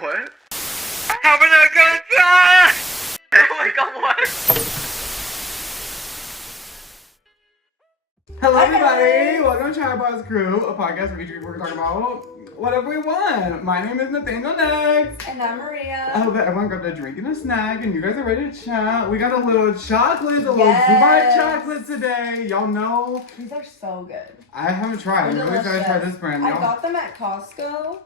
What? Having a good time! Oh my god, what? Hello, everybody! Welcome to Chai Bars Crew, a podcast where each week we're talking about whatever we want. My name is Nathaniel next. And I'm Maria. I hope that everyone got a drink and a snack, and you guys are ready to chat. We got a little chocolate, a little Yes. Dubai chocolate today. Y'all know. These are so good. I haven't tried. I'm They're really excited to try delicious. this brand, I y'all. got them at Costco.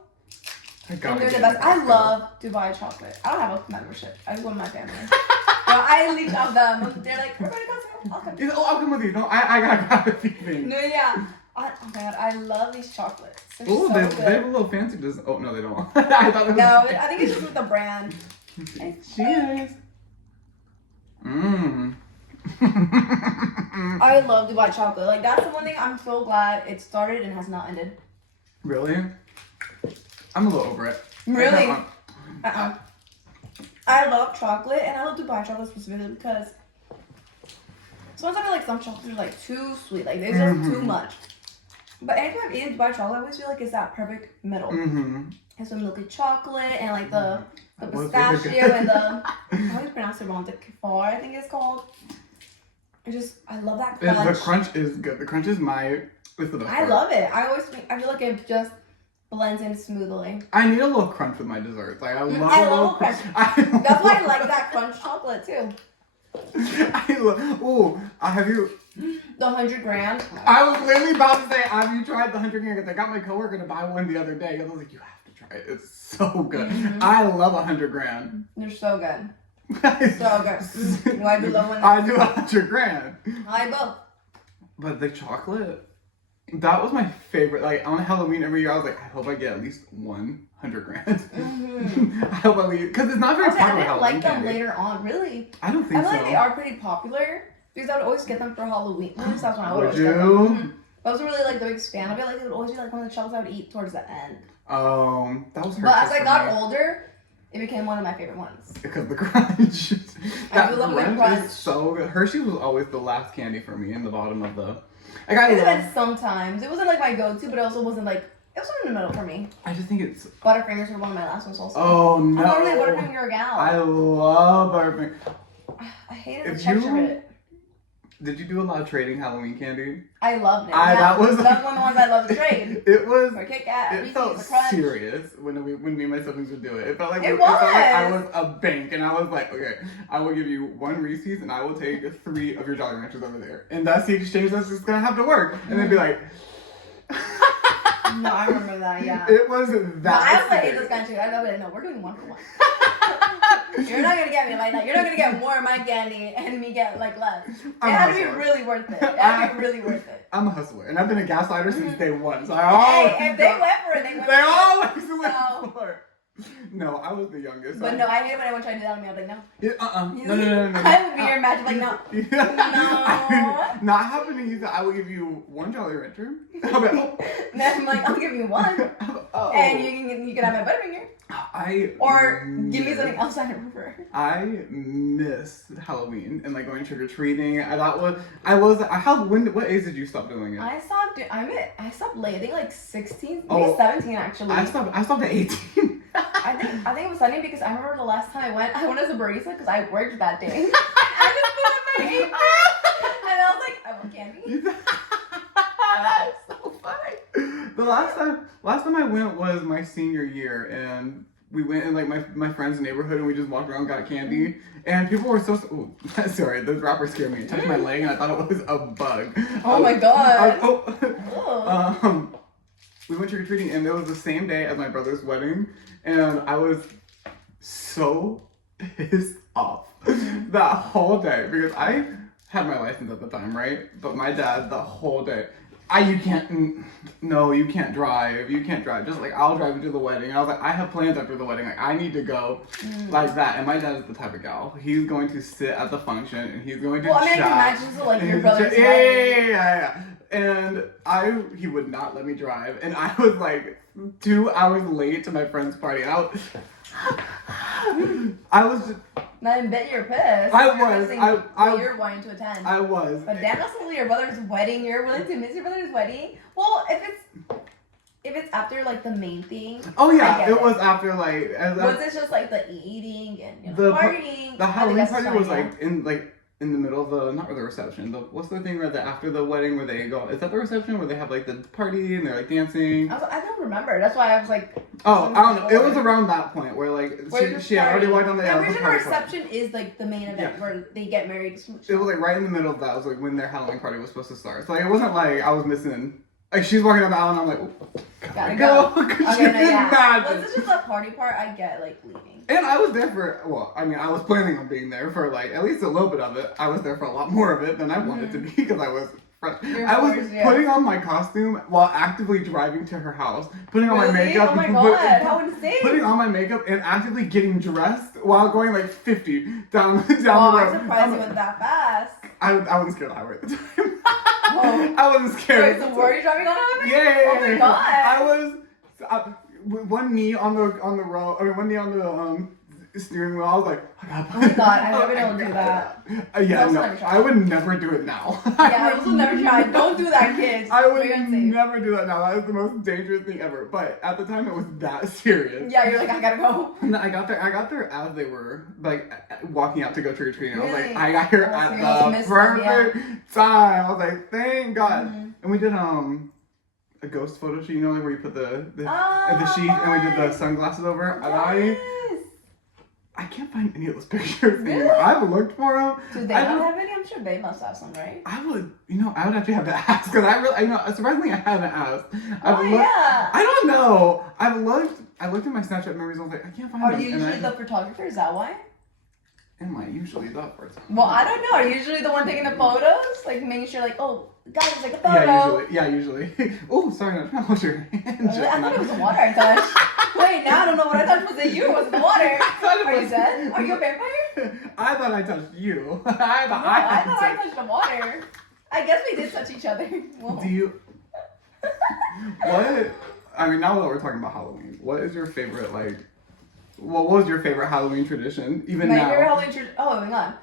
I And gotta they're the get best. it. I love Dubai chocolate. I don't have a membership. I just go with my family. But I leech off them. They're like, we're going to Costco. I'll come. Oh, I'll come with you. No, I gotta grab a few things. No, yeah. Oh my god, I love these chocolates. They're Oh, so they good. have a little fancy design. Oh, no, they don't. I thought they No, I think it's just with the brand. Cheers. Mmm. I love Dubai chocolate. Like, that's the one thing I'm so glad it started and has not ended. Really? I'm a little over it. Really? I love chocolate, and I love Dubai chocolate specifically because sometimes I feel like some chocolates are like too sweet, like there's just too much. But anytime I've eaten Dubai chocolate, I always feel like it's that perfect middle. Mm-hmm. It's some milky chocolate and like the That was pistachio really good. and the I always pronounce it wrong. The kefir, I think it's called. I love that crunch. The crunch is good. The crunch is the best I part. love it. I feel like it just blends in smoothly. I need a little crunch with my desserts. Like I love I a little love crunch. crunch. That's why I like that crunch chocolate too. I love. Oh, have you? The 100 grams. I was literally about to say, have you tried the 100 grams? Because I got my coworker to buy one the other day. I was like, you have to try it. It's so good. I love 100 grams. They're so good. So good. Do I do love one? I do 100 grams. I both. But the chocolate, that was my favorite. Like on Halloween every year, I was like, I hope I get at least 100 grams. I hope I leave because it's not very I popular. didn't Halloween like them candy. later on, really. I don't I think feel so. like they are pretty popular because I would always get them for Halloween. At least that's when I would Would always get them. you? But I wasn't really like the big fan of it. Like it would always be like one of the chocolates I would eat towards the end. That was. But as I for got me. older, it became one of my favorite ones. Because the crunch. I do love the crunch. is so good. Hershey was always the last candy for me in the bottom of the. Like I It love. depends sometimes. It wasn't like my go-to, but it also wasn't like it was in the middle for me. I just think it's. Butterfingers were one of my last ones also. Oh no. I'm normally a Butterfinger gal. I love Butterfinger. I hated If the texture of you- it. Did you do a lot of trading Halloween candy? I loved it. That was. That's one of the ones I love to trade. It was. For Kit Kat, It Reese's, felt the Crunch. serious when me and my siblings would do it. It felt like It felt like I was. was a bank, and I was like, okay, I will give you 1 Reese's, and I will take 3 of your Jolly Ranchers over there, and that's the exchange that's just gonna have to work. And they'd be like, No, I remember that, yeah. it was But that. I also hate serious. this kind of shit. I love it. No, we're doing 1 for 1. You're not gonna get me like that. You're not gonna get more of my candy and me get like less. It I'm had a to be hustler. really worth it. It had to be really worth it. I'm a hustler, and I've been a gaslighter since day 1. So Hey, if they went for it, they went for They it. always So- went for it. No, I was the youngest. But no, I hate when anyone tried to do that on me. I was like, no. No. I would be your magic, like, no. No. Not happening either. I will give you 1 Jolly Rancher. I'll be like, Then I'm like, I'll give you 1. oh. And you can have my Butterfinger. Or give me something else I prefer. I miss Halloween and like going trick or treating. What age did you stop doing it? I stopped late. I think like 16, maybe Oh. 17 actually. I stopped at 18. I think it was funny because I remember the last time I went as a barista because I worked that day. I just put on my apron and I was like, I want candy. That's so funny. The last time I went was my senior year, and we went in like my friend's neighborhood, and we just walked around, got candy, and people were so. Ooh, sorry, those rappers scared me. It touched my leg, and I thought it was a bug. Oh my god. Ugh. We went trick or treating, and it was the same day as my brother's wedding, and I was so pissed off that whole day because I had my license at the time, right? But my dad the whole day. You can't drive. You can't drive. Just like, I'll drive you to the wedding. And I was like, I have plans after the wedding. Like, I need to go like that. And my dad is the type of gal. He's going to sit at the function and he's going to Well, I mean, I chat. can imagine so like your And brother's yeah. And he would not let me drive. And I was like 2 hours late to my friend's party. And I was just, Now I bet you're pissed. I You're was. missing I- what you're wanting to attend. I was. But damn, that's only your brother's wedding. You're willing to miss your brother's wedding? Well, if if it's after like the main thing. Oh I yeah, get it was after like Was it just like the eating and The partying? the I think Halloween that's party fine, was yeah. in the middle of the not the reception. What's the thing where after the wedding where they go? Is that the reception where they have like the party and they're like dancing? I don't remember. That's why I was like. Oh, I don't know. It was around that point where like she had already walked on the. Yeah, Yeah, the it was the party reception is like the main event where they get married. It was like right in the middle of that. It was like when their Halloween party was supposed to start. So like it wasn't like I was missing. Like she's walking down the aisle and I'm like, oh, gotta go. Could you Okay, no, yeah. imagine? Once it's just a party part, I get like leaving. And I was there for, well, I mean, I was planning on being there for like at least a little bit of it. I was there for a lot more of it than I wanted to be because I was fresh. I was putting on my costume while actively driving to her house, putting on my makeup. Oh my god, how insane! Putting on my makeup and actively getting dressed while going like 50 down the road. I'm surprised you went that fast. I wasn't scared of the highway at the time. Oh. I wasn't scared. Wait, so were you driving on the highway? Yeah. Oh my god. I was with one knee on the road. I mean, one knee on the steering wheel. I was like, oh my god, I never don't do that. Yeah, no, I would never do it now. Yeah, I also never try. Don't do that, kids. I would never do that now. That is the most dangerous thing ever. But at the time, it was that serious. Yeah, you're like, I gotta go. And I got there as they were like walking out to go trick or treating. I was Really? like, I got here at the perfect time. I was like, thank God. Mm-hmm. And we did a ghost photo shoot, you know, like where you put the sheet and we did the sunglasses over. Yes. I can't find any of those pictures anymore. I've looked for them. Do they not have any? I'm sure they must have some, right? I would actually have to ask because surprisingly I haven't asked. Yeah. I don't know. I looked at my Snapchat memories. I was like, I can't find them. Are you usually the photographer? Is that why? Am I usually the person? Well, I don't know. Are you usually the one taking the photos? Like making sure, like, oh, guys, like a photo. Yeah, usually. Oh, sorry, not trying to hold your hand. I thought it was the water I touched. Wait, now I don't know what I touched. Was it you or was it the water? Are you dead? Are you a vampire? I thought I touched you. I thought I touched the water. I guess we did touch each other. Whoa. Do you? What? I mean, now that we're talking about Halloween, what is your favorite, like, what was your favorite Halloween tradition? Even now. My favorite Halloween tradition, oh, hang on.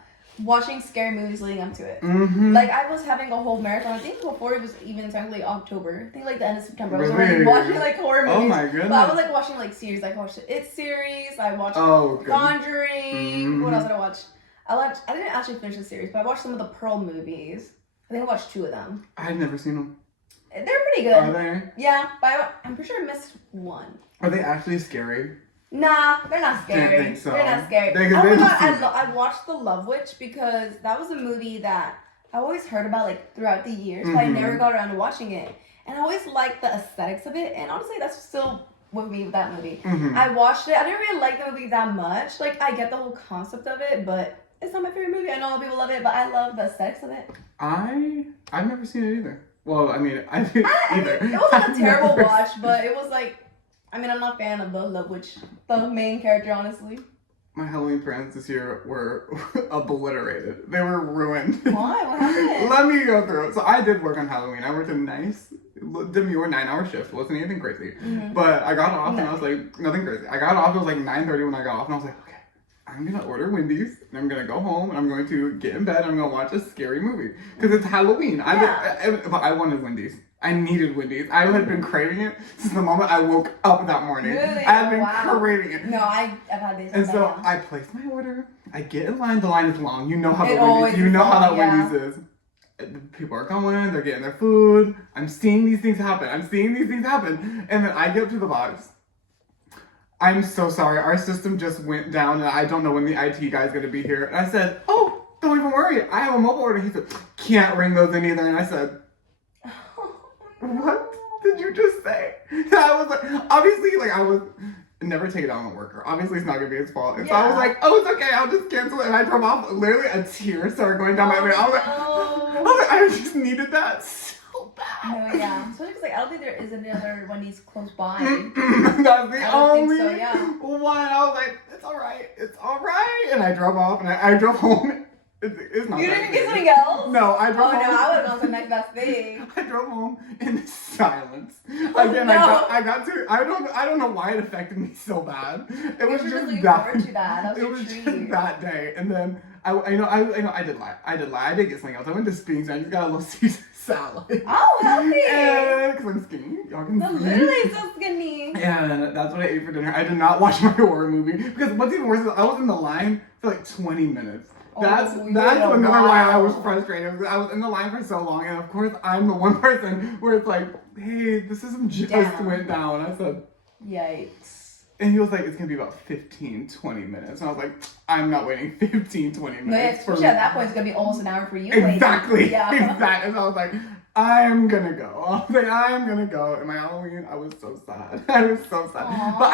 Watching scary movies leading up to it. Mm-hmm. Like, I was having a whole marathon. I think before it was even technically October. I think like the end of September. I was already watching like horror movies. Oh my goodness. But I was like watching like series. Like I watched the It series. I watched Conjuring. Mm-hmm. What else did I watch? I didn't actually finish the series, but I watched some of the Pearl movies. I think I watched 2 of them. I had never seen them. They're pretty good. Are they? Yeah, but I'm pretty sure I missed 1. Are they actually scary? Nah, they're not scary. Didn't think so. They're not scary. I watched The Love Witch because that was a movie that I always heard about like throughout the years, but I never got around to watching it. And I always liked the aesthetics of it, and honestly, that's still with me with that movie. Mm-hmm. I watched it. I didn't really like the movie that much. Like, I get the whole concept of it, but it's not my favorite movie. I know a lot of people love it, but I love the aesthetics of it. I've never seen it either. Well, I mean, I didn't either. It wasn't a terrible watch, but it was like, I mean, I'm not a fan of the Love Witch, the main character, honestly. My Halloween plans this year were obliterated. They were ruined. Why? What happened? Let me go through it. So I did work on Halloween. I worked a nice, demure 9-hour shift. Wasn't anything crazy. Mm-hmm. But I got off and I was like, nothing crazy. I got off, it was like 9:30 when I got off and I was like, okay, I'm going to order Wendy's and I'm going to go home and I'm going to get in bed and I'm going to watch a scary movie. Because it's Halloween. But I wanted Wendy's. I needed Wendy's. I had been craving it since the moment I woke up that morning. Really? I had been craving it. No, I've had this. And so I placed my order. I get in line. The line is long. You know how that Wendy's is. People are going. They're getting their food. I'm seeing these things happen. And then I get up to the box. I'm so sorry. Our system just went down, and I don't know when the IT guy is going to be here. And I said, oh, don't even worry. I have a mobile order. He said, can't ring those in either. And I said, what did you just say? I was like, obviously, like, I was never take it out on a worker. Obviously, it's not gonna be his fault. And so I was like, oh, it's okay, I'll just cancel it. And I drove off. Literally, a tear started going down my face. I was like, I just needed that so bad. No, yeah. So it's like, I don't think there is another Wendy's close by. That's the only think so, yeah. one. I was like, it's all right. And I drove off, and I drove home. It's not. You didn't get something else? No, I drove home. Oh no, I would have gone to the next best thing. I drove home in silence. no. Again, I got to. I don't know why it affected me so bad. It was just that. That was it was just that day, and then I did lie. I did get something else. I went to Spinks and I just got a little Caesar salad. Oh, healthy. Because I'm skinny. Y'all can I'm see. literally so skinny. And that's what I ate for dinner. I did not watch my horror movie because what's even worse is I was in the line for like 20 minutes. That's you that's waited a another why I while. was frustrated. I was in the line for so long, and of course I'm the one person where it's like, hey, the system just went down. I said, yikes. and he was like, it's gonna be about 15, 20 minutes. And I was like, I'm not waiting 15, 20 minutes. No, yeah, especially at that point, it's gonna be almost an hour for you. Exactly. Waiting. Yeah. Exactly. And I was like, I'm gonna go. I was like, I'm gonna go. And my Halloween, I was so sad. I was so sad. Aww. But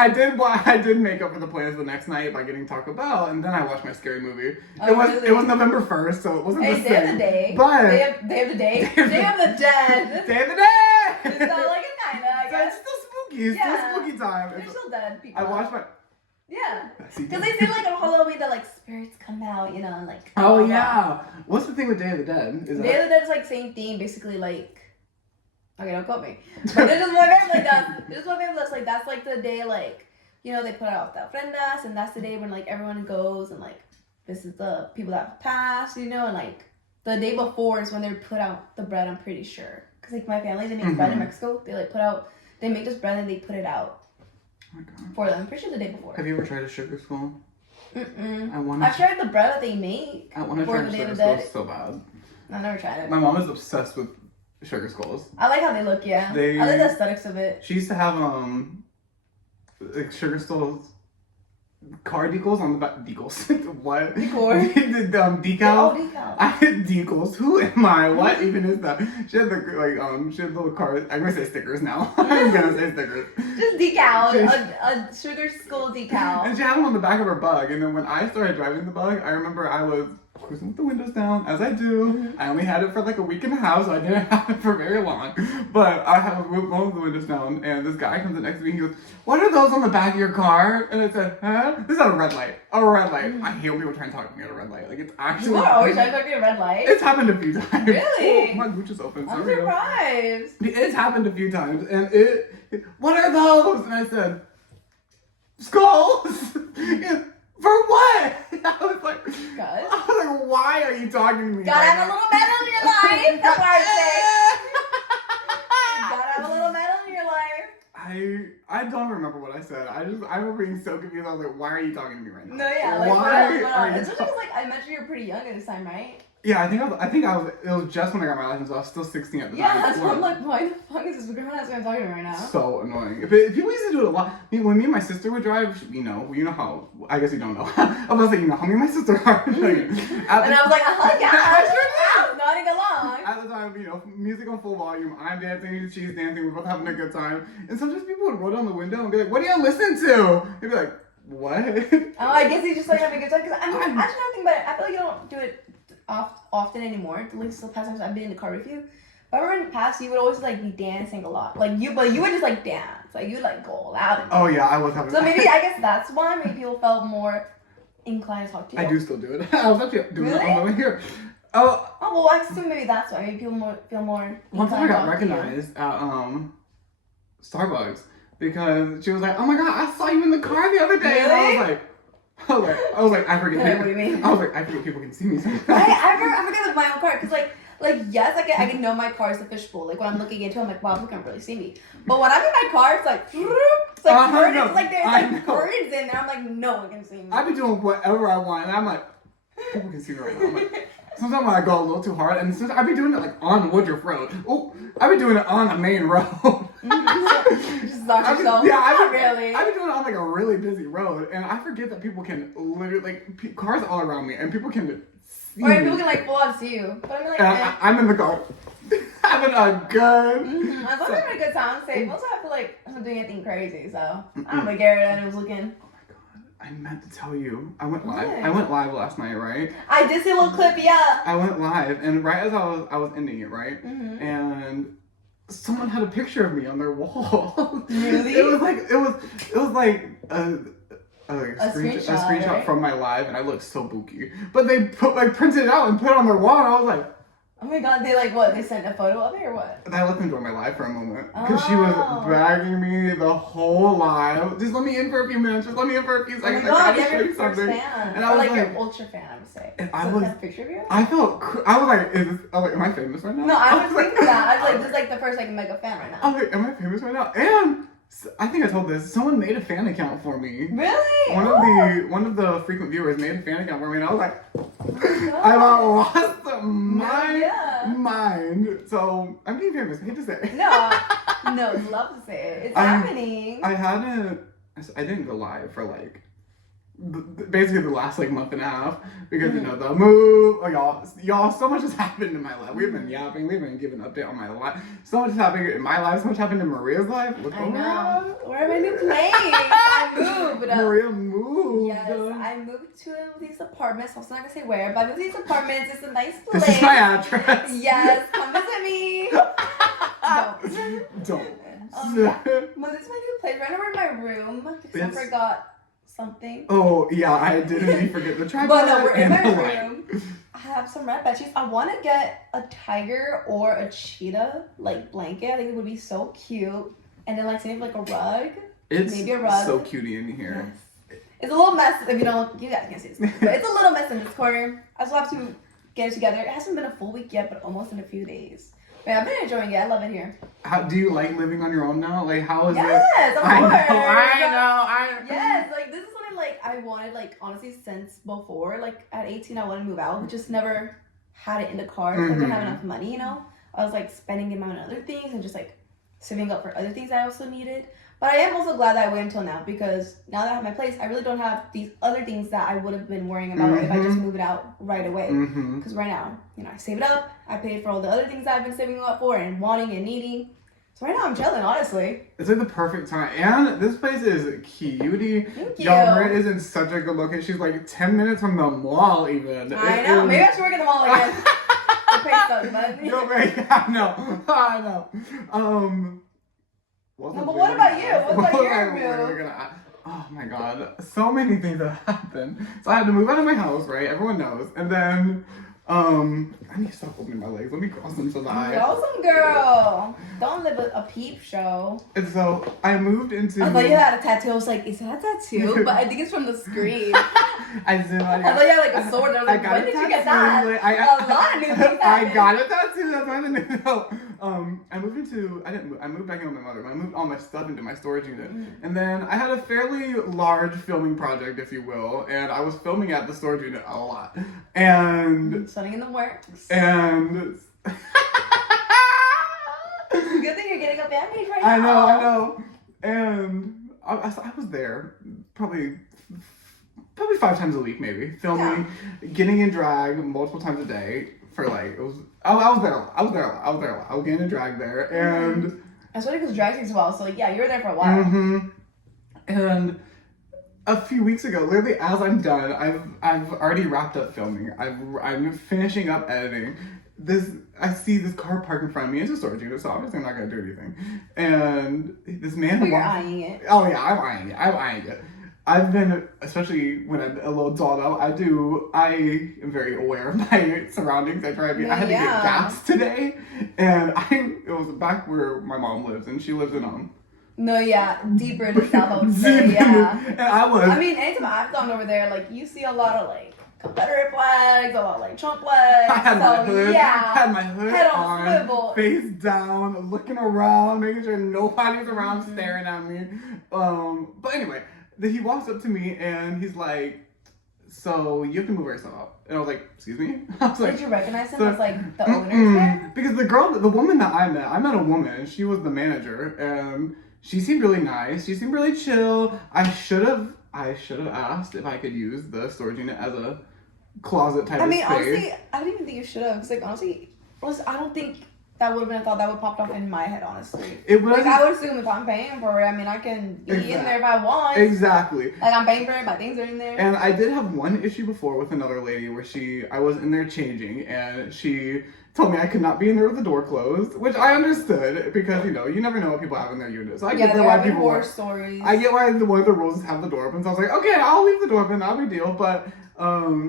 I did make up for the plans the next night by getting Taco Bell, and then I watched my scary movie. Oh, It was November 1st, so it wasn't Hey, the Day same. of the Day. But Day of the Day. Day of the Dead. Day of the Day. It's not like it kinda, I So guess. it's still spooky. It's still spooky time. They're still dead people. I watched my. Yeah. See, Because they say like on Halloween that like spirits come out, you know, and like. Oh yeah. What's the thing with Day of the Dead? Is Day of the Dead is like same theme, basically like. Okay, don't quote me. But this is my family does. This is my family does. Like that's like the day like, you know, they put out the ofrendas, and that's the day when like everyone goes and like this is the people that passed, you know, and like the day before is when they put out the bread. I'm pretty sure because like my family they make bread in Mexico. They like they make this bread and they put it out. Oh my God. For them. I'm pretty sure the day before. Have you ever tried a sugar skull? Mm-mm. I've tried the bread that they make. I want to try a sugar skull so bad. I've never tried it. My mom is obsessed with sugar skulls. I like how they look, yeah. I like the aesthetics of it. She used to have like sugar skulls, car decals on the back. Decals. What? Decor. Decals. Oh, decals. I had decals. Who am I? What even is that? She had she had little cars. I'm gonna say stickers now. I'm gonna say stickers. Just decal, a sugar skull decal. And she had them on the back of her Bug. And then when I started driving the Bug, I remember I was cruising with the windows down, as I do. Mm-hmm. I only had it for like a week and a half, so I didn't have it for very long. But I have both of the windows down, and this guy comes in next to me and he goes, "What are those on the back of your car?" And I said, "Huh? This is a red light. A red light." I hate when people try and talk to me at a red light. Like, it's actually... You are always trying to talk to a red light? It's happened a few times. Really? Oh, my gooch is open. I'm Sorry. surprised. It's happened a few times, and what are those? And I said, skulls. For what? I was like, why are you talking to me? Gotta have a little metal in your life. That's what I say. Gotta have a little metal in your life. I don't remember what I said. I remember being so confused. I was like, why are you talking to me right now? No, yeah, like why what are you else? Especially like I mentioned you were pretty young at this time, right? Yeah, I think I was. It was just when I got my license. I was still 16 at the time. Yeah, that's why I'm like, why the fuck is this grown ass guy talking to me right now? So annoying. If people used to do it a lot. When me and my sister would drive, you know how. I guess you don't know. I was like, you know how me and my sister are. And I was like, yeah, I was nodding along. At the time, music on full volume. I'm dancing, she's dancing. We're both having a good time. And sometimes people would roll down the window and be like, "What do you listen to?" They'd be like, "What?" Oh, I guess he's just like having a good time. Because I'm actually not thinking about it. I feel like you don't do it often anymore. At least the past times I've been in the car with you. But I remember in the past, you would always like be dancing a lot. But you would just like dance. Like you'd like go all out. And Oh yeah, I was having. So maybe I guess that's why maybe people felt more inclined to talk to you. I do still do it. I was actually doing it Really? on the way here. Oh well, I assume maybe that's why. Maybe people feel more. One time I inclined to got talk to you. recognized at Starbucks because she was like, "Oh my God, I saw you in the car the other day," and I was like, I forget. What do you mean? I was like, I forget people can see me sometimes. I forget with my own car because like yes, I can know my car is a fishbowl. Like when I'm looking into it, I'm like, wow, people can't really see me. But when I'm in my car, it's like birds. No, It's like there's I like know. birds in there. I'm like, no one can see me. I be doing whatever I want, and I'm like, people can see me right now. I'm like, sometimes when I go a little too hard, and sometimes I be doing it like on Woodruff Road. Oh, I be doing it on the main road. Just knock yourself. Yeah, Not really. I be doing it on like a really busy road, and I forget that people can literally cars all around me, and people can see Or me. people can like full on see you. But I'm like, And I'm in the car, having a good. As long as I'm having a good time, safe. Also, I feel like I'm not doing anything crazy, so I don't really care that it was looking. I meant to tell you. I went live. What? I went live last night, right? I did see a little clip, yeah. I went live, and right as I was ending it, right? Mm-hmm. And someone had a picture of me on their wall. Really? It was like a screenshot right? from my live, and I looked so booky. But they printed it out and put it on their wall, and I was like, Oh my god, they like what? They sent a photo of it or what? I let them enjoy my live for a moment. Because she was begging me the whole live. Just let me in for a few minutes. Just let me in for a few Oh seconds. my god, I gotta show you're you your first something. fan. And I Or was like your ultra fan, I would say. And So I was. that's a picture of you? I felt. I was like, am I famous right now? No, I was like, thinking that. I was like, this is like the first like mega fan right now. I was like, am I famous right now? And I think I told this. Someone made a fan account for me. Really? One of the frequent viewers made a fan account for me, and I was like, Oh I about lost my yeah. mind. So I'm being famous. I hate to say. No, it's love to say it. It's happening. I didn't go live for like basically the last like month and a half because you know the move. Oh, y'all, so much has happened in my life. We've been yapping. We've been giving an update on my life. So much has happened in my life. So much happened in Maria's life. Look I know. We're at my new place. I moved. Maria moved. Yes, I moved to these apartments. I'm still not gonna say where, but I moved to these apartments. It's a nice place. This is my address. Yes, come visit me. Don't. Yeah. Well, this is my new place. Right now we're in my room because I forgot something. Oh yeah, I did indeed forget the tripod. But no, we're in my the room. I have some red bed sheets. I want to get a tiger or a cheetah like blanket. I think it would be so cute. And then like same like a rug. It's maybe a rug. so cutie in here. Yes. It's a little mess if you don't. You guys can't see this, but it's a little mess in this corner. I still have to get it together. It hasn't been a full week yet, but almost in a few days. But yeah, I've been enjoying it. I love it here. How do you like living on your own now? Like how is it? Yes, of course. I know. Yes, like this is something like I wanted like honestly since before. Like at 18 I wanted to move out, but just never had it in the cards. I didn't have enough money, you know? I was like spending it on other things and just like saving up for other things I also needed. But I am also glad that I waited until now because now that I have my place, I really don't have these other things that I would have been worrying about if I just move it out right away. Because right now, you know, I save it up, I paid for all the other things that I've been saving up for and wanting and needing. So right now I'm chilling, honestly. It's like the perfect time. And this place is cutie. Thank Y'all, you. Maria is in such a good location. She's like 10 minutes from the mall even. I know. Maybe I should work in the mall again. To pay some money. Yo, man, I know. No, but what about you? What about your move? Oh my god, so many things that happened. So I had to move out of my house, right? Everyone knows. And then, I need to stop opening my legs. Let me cross them so that I... Awesome girl. Don't live a peep show. And so I moved into... I thought you had a tattoo. I was like, is that a tattoo? But I think it's from the screen. I thought you had like a sword. I was like, when did you get that? A lot of new things I got a tattoo. That's why I didn't know. I moved back in with my mother. But I moved all my stuff into my storage unit. And then I had a fairly large filming project, if you will. And I was filming at the storage unit a lot. And... Something in the works. And... Good thing you're getting a bandage right I now. know. And I was there probably 5 times a week, maybe filming, getting in drag multiple times a day for like it was. I was there a lot. I was getting in drag there, and especially because drag takes a while. So yeah, you were there for a while. And a few weeks ago, literally as I'm done, I've already wrapped up filming. I'm finishing up editing. I see this car parked in front of me. It's a storage unit, so obviously I'm not gonna do anything. And this man But you're eyeing it. Oh yeah, I'm eyeing it. I've been, especially when I'm a little dolled up, I am very aware of my surroundings. I try to be. I had to get gas today, and it was back where my mom lives, and she lives in No, yeah, deeper in the south, I would say, yeah. And I mean, anytime I've gone over there, like, you see a lot of, like, Confederate flags, a lot of, like, Trump flags. I had my hood, yeah. Head on swivel. Face down, looking around, making sure nobody's around staring at me. But anyway, then he walks up to me, and he's like, so you have to move yourself out. And I was like, excuse me? I was like, did you recognize him as like the owner there? Because the woman that I met a woman. She was the manager, and she seemed really nice. She seemed really chill. I should have asked if I could use the storage unit as a closet type of space. Honestly, I don't even think you should have. Because, like, honestly, I don't think that would have been a thought that would pop off in my head, honestly. It was. Like, I would assume if I'm paying for it, I mean, I can be in there if I want. Exactly. Like, I'm paying for it, my things are in there. And I did have one issue before with another lady where I was in there changing, and she told me I could not be in there with the door closed, which I understood because, you know, you never know what people have in their unit. So I get why people horror stories. I get why one of the rules is have the door open. So I was like, okay, I'll leave the door open, not a big deal. But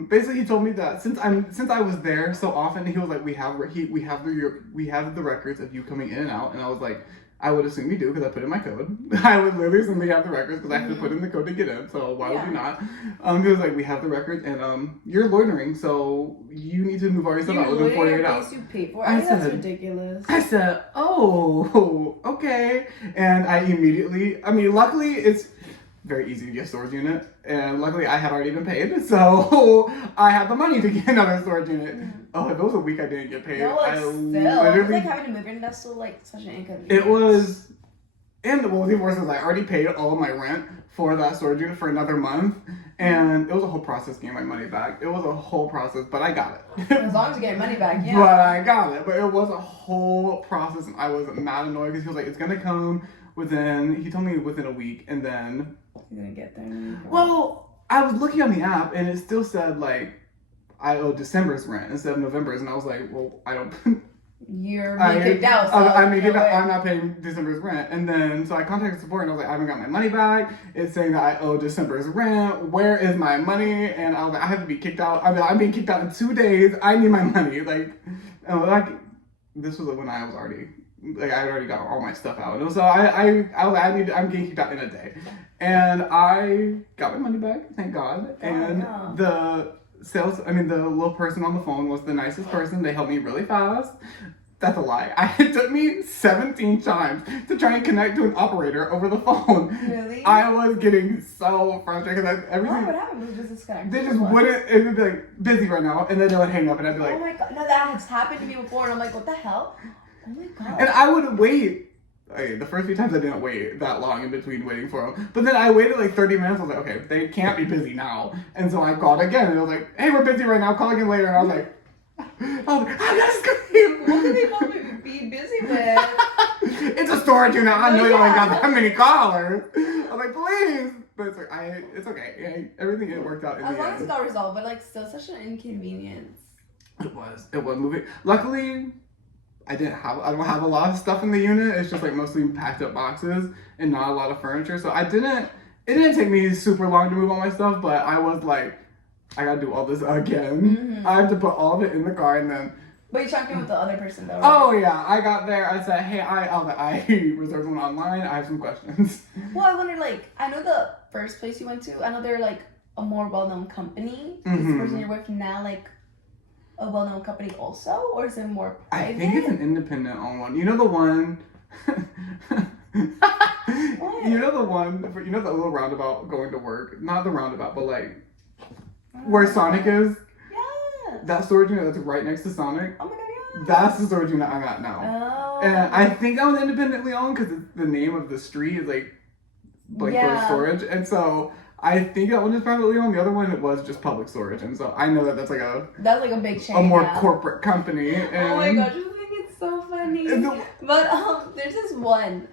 basically, he told me that since I was there so often, he was like, we have the records of you coming in and out, and I was like, I would assume you do because I put in my code. I would literally assume they have the records because I have to put in the code to get in. So why would you not? He was like, we have the records, and you're loitering, so you need to move all your stuff out within 48 hours. You pay for. I think that's ridiculous. I said, oh, okay, and I immediately. I mean, luckily it's very easy to get a storage unit, and luckily I had already been paid, so I had the money to get another storage unit. Oh, if it was a week I didn't get paid, No, like, I still. literally. It's like having to move in, that's still like such an inconvenience. It was, and what was even worse was I already paid all of my rent for that storage unit for another month, and it was a whole process getting my money back. It was a whole process, but I got it. As long as you get money back, yeah. But I got it. But it was a whole process, and I was mad annoyed because he was like, it's gonna come he told me within a week, and then. You're gonna get there. Well, I was looking on the app, and it still said, like, I owe December's rent instead of November's, and I was like, well, I don't. You're being kicked out. So I'm not paying December's rent. And then, so I contacted support, and I was like, I haven't got my money back. It's saying that I owe December's rent. Where is my money? And I was like, I have to be kicked out. I'm being kicked out in 2 days. I need my money. This was when I was already, I had already got all my stuff out. And so I'm getting kicked out in a day. And I got my money back, thank God. And the little person on the phone was the nicest person. They helped me really fast. That's a lie. It took me 17 times to try and connect to an operator over the phone. Really? I was getting so frustrated because everything. What happened? It was just disconnected. They just wouldn't. It would be like busy right now, and then they would hang up, and I'd be like, oh my God, no, that has happened to me before, and I'm like, what the hell? Oh my God. And I would wait. Okay, the first few times I didn't wait that long in between waiting for them. But then I waited like 30 minutes. I was like, okay, they can't be busy now. And so I called again, and I was like, hey, we're busy right now. Call again later. And I was like, I gotta scream. What do they want me to be busy with? It's a storage unit. I know you only got that many callers. I was like, please. But it's like, it's okay. Everything it worked out in the end. As long as it got resolved, but like still such an inconvenience. It was moving. Luckily, I don't have a lot of stuff in the unit. It's just like mostly packed up boxes and not a lot of furniture. So it didn't take me super long to move all my stuff, but I was like, I gotta do all this again. I have to put all of it in the car and then. But you checked in with the other person though, right? Oh yeah, I got there. I said, hey, I reserved one online. I have some questions. Well, I wonder, like, I know the first place you went to, I know they're like a more well-known company. Is the person you're with now like a well-known company also, or is it more private? I think it's an independent owned one. You know the one. You know the one. You know the little roundabout going to work. Not the roundabout, but like where Sonic is. Yeah. That storage unit that's right next to Sonic. Oh my God, yeah. That's the storage unit I'm at now. Oh. And I think that was independently owned because the name of the street is like for storage, and so. I think that one is privately owned. The other one, it was just public storage. And so I know that's like a big chain. A more corporate company. And oh my gosh, I think it's so funny. But there's this one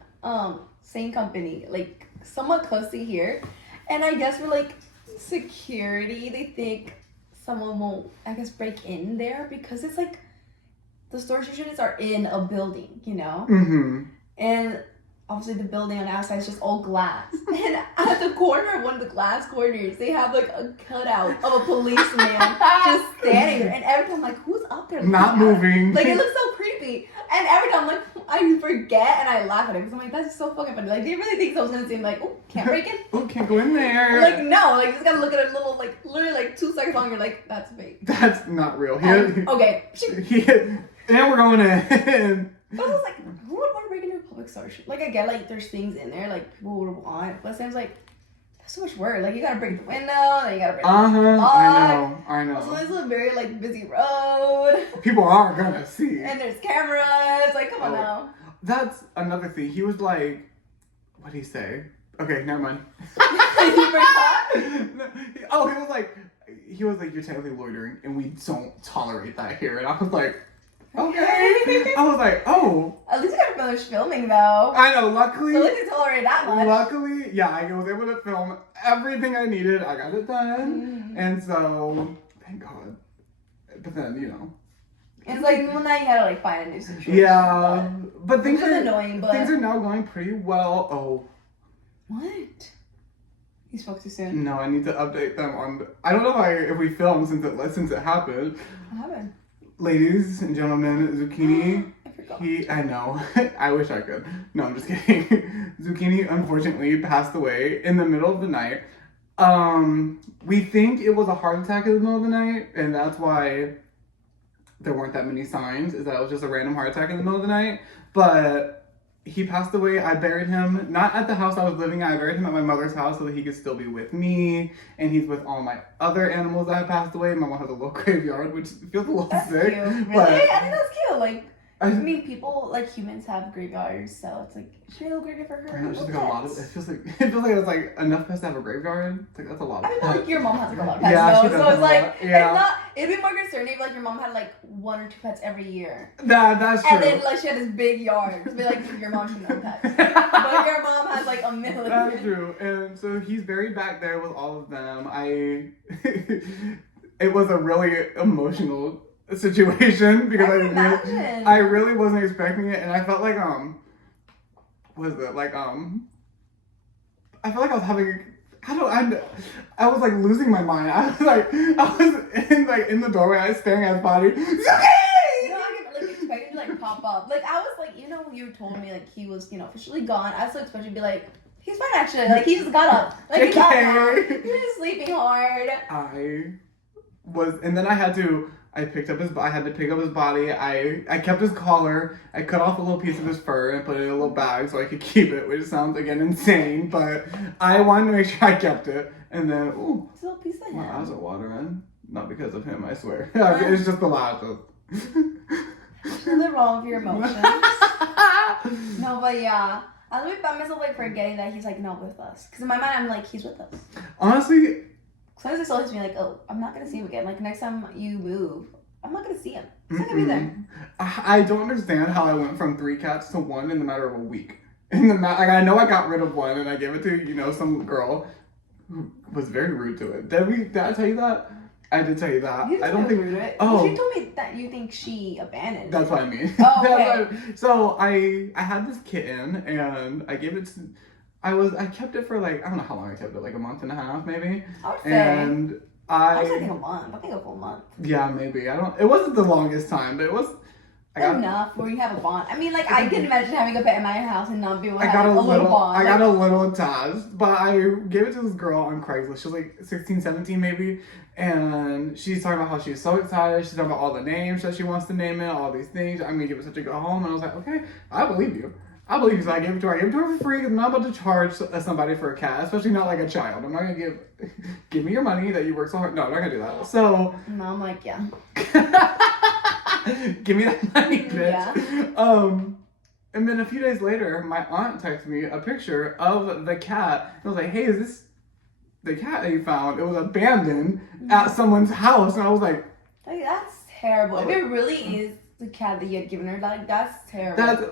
same company, like somewhat close to here. And I guess for like security, they think someone will, I guess, break in there because it's like the storage units are in a building, you know? Mm-hmm. And obviously the building on the outside is just all glass. And at the corner of one of the glass corners, they have like a cutout of a policeman just standing there. And every time I'm like, who's up there? Not moving. Like, it looks so creepy. And every time like I forget and I laugh at it because I'm like, that's so fucking funny. Like, they really think I was gonna say like, oh, can't break in? Oh, can't go in there. Like, no, like you just gotta look at a little like literally like 2 seconds long, you're like, that's fake. That's not real. Okay. And we're going in. But I was like, who would want to break into a public storage? Like, I get, like, there's things in there, like, people would want, but it seems like, that's so much work. Like, you gotta break the window, then you gotta break the lock. I know. Also, this is a very, like, busy road. People are gonna see. And there's cameras. Like, come on now. That's another thing. He was like, what did he say? Okay, never mind. You forgot? Oh, he was like, you're technically loitering, and we don't tolerate that here. And I was like, okay. I was like, oh. At least you got to finish filming, though. I know, luckily. So at least you tolerate that much. Luckily, yeah, I was able to film everything I needed. I got it done. And so, thank God. But then, It's like, well, now you gotta like find a new situation. Yeah, but things which is are annoying, but things are now going pretty well. Oh, what? You spoke too soon. no, I need to update them on. I don't know if we filmed since it happened. What happened? Ladies and gentlemen, Zucchini. I forgot. I know. I wish I could. No, I'm just kidding. Zucchini unfortunately passed away in the middle of the night. We think it was a heart attack in the middle of the night, and that's why there weren't that many signs, is that it was just a random heart attack in the middle of the night. But he passed away. I buried him, not at the house I was living at. I buried him at my mother's house so that he could still be with me. And he's with all my other animals that have passed away. My mom has a little graveyard, which feels a little That's sick. cute. Really? But I think that's cute. Like, I mean, people, like humans have graveyards, so it's like, should we have a graveyard for her? It's just like a lot of. It feels like it's like enough pets to have a graveyard. It's like that's a lot of I mean, pets. like your mom has like a lot of pets, Yeah, she though, does so have it's a like lot. Yeah. it's not. It'd be more concerning if like your mom had like 1 or 2 pets every year, That's true. and then like she had this big yard. To be like, your mom shouldn't have pets, but your mom has like a million. That's true. And so he's buried back there with all of them. It was a really emotional situation because I really wasn't expecting it, and I felt like what is it like I felt like I was having. I was like losing my mind. I was in the doorway, I was staring at his body. No, I didn't like expect it to like pop up. Like I was like, you told me like he was officially gone. I was so expecting to be like, he's fine actually. Like he just got up. Like he got up. He was just sleeping hard. And then I had to pick up his body. I kept his collar. I cut off a little piece of his fur and put it in a little bag so I could keep it, which sounds again insane, but I wanted to make sure I kept it. And then, ooh, it's a little piece of him. My eyes are watering. Not because of him, I swear. It's just the lashes. Nothing wrong with your emotions. No, but yeah. I really found myself like forgetting that he's like not with us. Because in my mind, I'm like, he's with us. Honestly, sometimes it's always me like, oh, I'm not gonna see him again. Like next time you move, I'm not gonna see him. He's not gonna be there. I don't understand how I went from 3 cats to 1 in the matter of a week. I know I got rid of one and I gave it to some girl who was very rude to it. Did I tell you that? I did tell you that. You I don't think. rude to it. Oh, you told me that you think she abandoned. That's what I mean. Oh, okay. So I had this kitten and I gave it to. I kept it for like, I don't know how long I kept it, like a month and a half maybe. I would say. And I was thinking a month. I think a full month. Yeah, maybe. It wasn't the longest time, but it was enough where you have a bond. I mean, like I can imagine having a pet in my house and not be able to have a little bond. I got a little attached, but I gave it to this girl on Craigslist. She was like 16, 17 maybe, and she's talking about how she's so excited. She's talking about all the names that she wants to name it, all these things. I'm gonna give it such a good home, and I was like, okay, I believe you. So I gave it to her. I gave it to her for free because I'm not about to charge somebody for a cat, especially not like a child. I'm not gonna give me your money that you work so hard. No, I'm not gonna do that. So no, I'm like, yeah. Give me that money, bitch. Yeah. And then a few days later, my aunt texted me a picture of the cat. I was like, hey, is this the cat that you found? It was abandoned at someone's house. And I was like, that's terrible. If it really is the cat that you had given her, like that's terrible.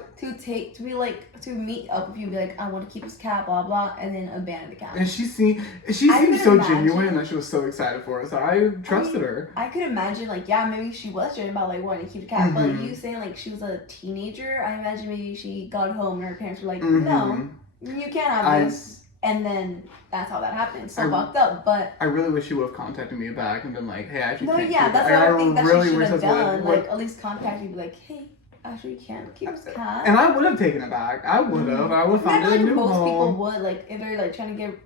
To meet up with you and be like, I want to keep this cat, blah blah, and then abandon the cat. And she seemed so genuine and that she was so excited for it. So I trusted her. I could imagine like, yeah, maybe she was genuine about like wanting to keep the cat, but you saying like she was a teenager, I imagine maybe she got home and her parents were like, no, you can't have this. And then that's how that happened. So fucked up, but I really wish she would have contacted me back and been like, hey, I actually can't keep that's it. what I think that really she should have done. Like, at least contact you, be like, hey, actually, you can't keep this cat. And I would have taken it back. I would have. I would have found it a new home. Most people would, like, if they're like trying to get,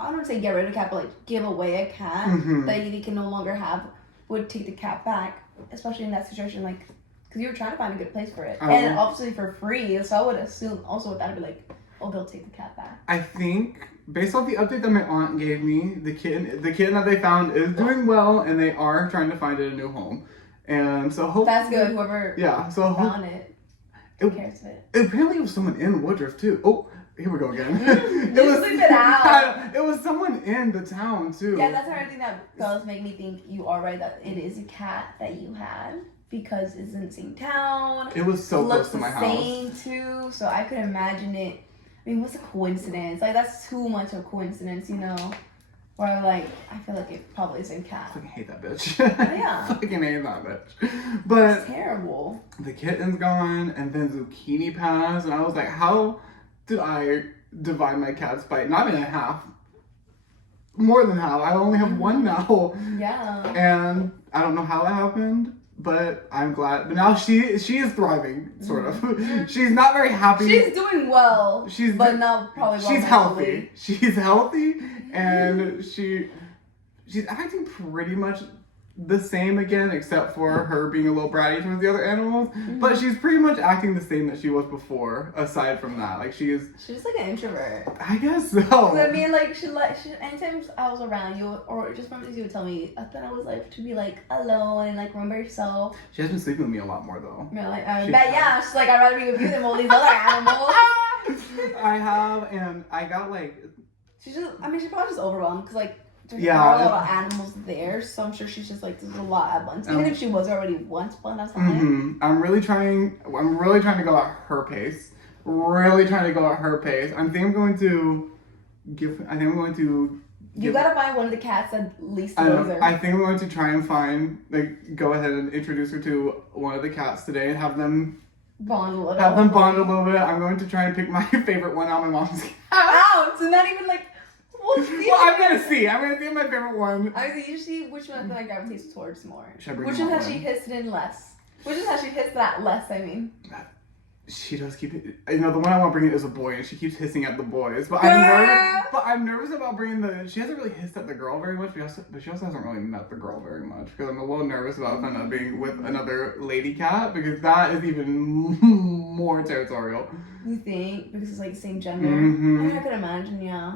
I don't want to say get rid of a cat, but like give away a cat that you can no longer have, would take the cat back, especially in that situation, like, because you were trying to find a good place for it, and obviously for free. So I would assume also with that, I'd be like, oh, they'll take the cat back. I think based off the update that my aunt gave me, the kitten that they found is doing well, and they are trying to find it a new home. And so hopefully that's good. Whoever found it cares of it. Apparently, it was someone in Woodruff too. Oh, here we go again. Sleep it out. It was someone in the town too. Yeah, that's another thing that does make me think you are right that it is a cat that you had because it's in the same town. It was so close to my house. Looks the same too, so I could imagine it. I mean, what's a coincidence? Like that's too much of a coincidence, you know. Where like, I feel like it probably is in I cat. fucking hate that bitch. Yeah. I fucking hate that bitch. But It's terrible. the kitten's gone, and then Zucchini passed, and I was like, how did I divide my cat's bite? Not even in half. More than half. I only have one now. Yeah. And I don't know how it happened, but I'm glad. But now she is thriving, sort of. She's not very happy. She's doing well. But not probably well. She's healthy. She's healthy, and she's acting pretty much the same again, except for her being a little bratty towards the other animals. But she's pretty much acting the same that she was before. Aside from that, like she's like an introvert. I guess so. I mean, like she anytime I was around you, or just from you would tell me, I thought I was like to be like alone and like remember yourself. She has been sleeping with me a lot more though. You're like, I bet yeah. She's like, I'd rather be with you than all these other animals. I have, and I got like. She's probably just overwhelmed because like. There's Yeah, not a lot of animals there, so I'm sure she's just like there's a lot at once. Even if she was already once upon a time. I'm really trying to go at her pace. I think I'm going to You gotta find one of the cats at least knows her. I think I'm going to try and go ahead and introduce her to one of the cats today and have them bond a little. bit. I'm going to try and pick my favorite one out of my mom's cat. Ouch! So not even like. Well, I'm gonna see my favorite one. I was usually which one I gravitate towards more. Which one has she hissed in less? Which one has she hissed that less? I mean. She does keep it. You know, the one I want to bring in is a boy, and she keeps hissing at the boys. But I'm nervous about bringing the. She hasn't really hissed at the girl very much, but she also hasn't really met the girl very much because I'm a little nervous about being with another lady cat because that is even more territorial. You think because it's like the same gender? I mean, I could imagine, yeah.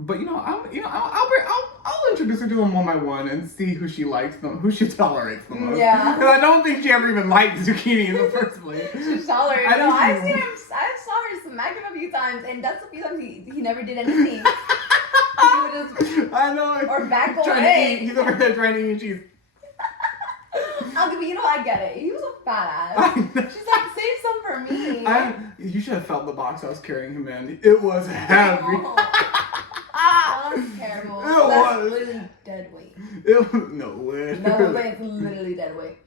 But I'll introduce her to them one by one and see who she likes who she tolerates the most. Yeah. Because I don't think she ever even liked Zucchini in the first place. She's tolerated. I saw her smack him a few times, and that's a few times he never did anything. He would just I know. Or back away. He's over there trying to eat cheese. I get it. He was a fat ass. She's like, save some for me. You should have felt the box I was carrying him in. It was heavy. Oh, that's terrible. That's literally dead weight. No way. No, it's literally dead weight.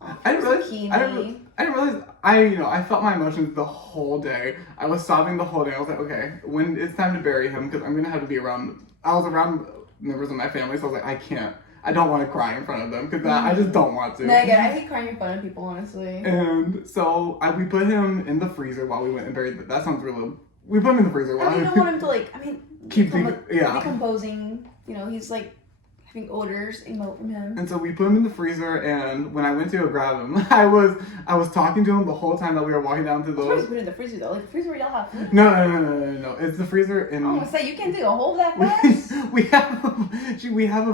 Oh, I didn't realize. I felt my emotions the whole day. I was sobbing the whole day. I was like, okay, when it's time to bury him, because I'm gonna have to be around. I was around members of my family, so I was like, I can't. I don't want to cry in front of them because I just don't want to. No, I hate crying in front of people, honestly. And so we put him in the freezer while we went and buried. That sounds real. We put him in the freezer. You don't want him to keep decomposing. He's like having odors emote from him. And so we put him in the freezer, and when I went to go grab him, I was talking to him the whole time that we were walking down to the. Where's put in the freezer though? Like the freezer where y'all have food? No. It's the freezer in. I was gonna say you can't dig a hole that fast. we have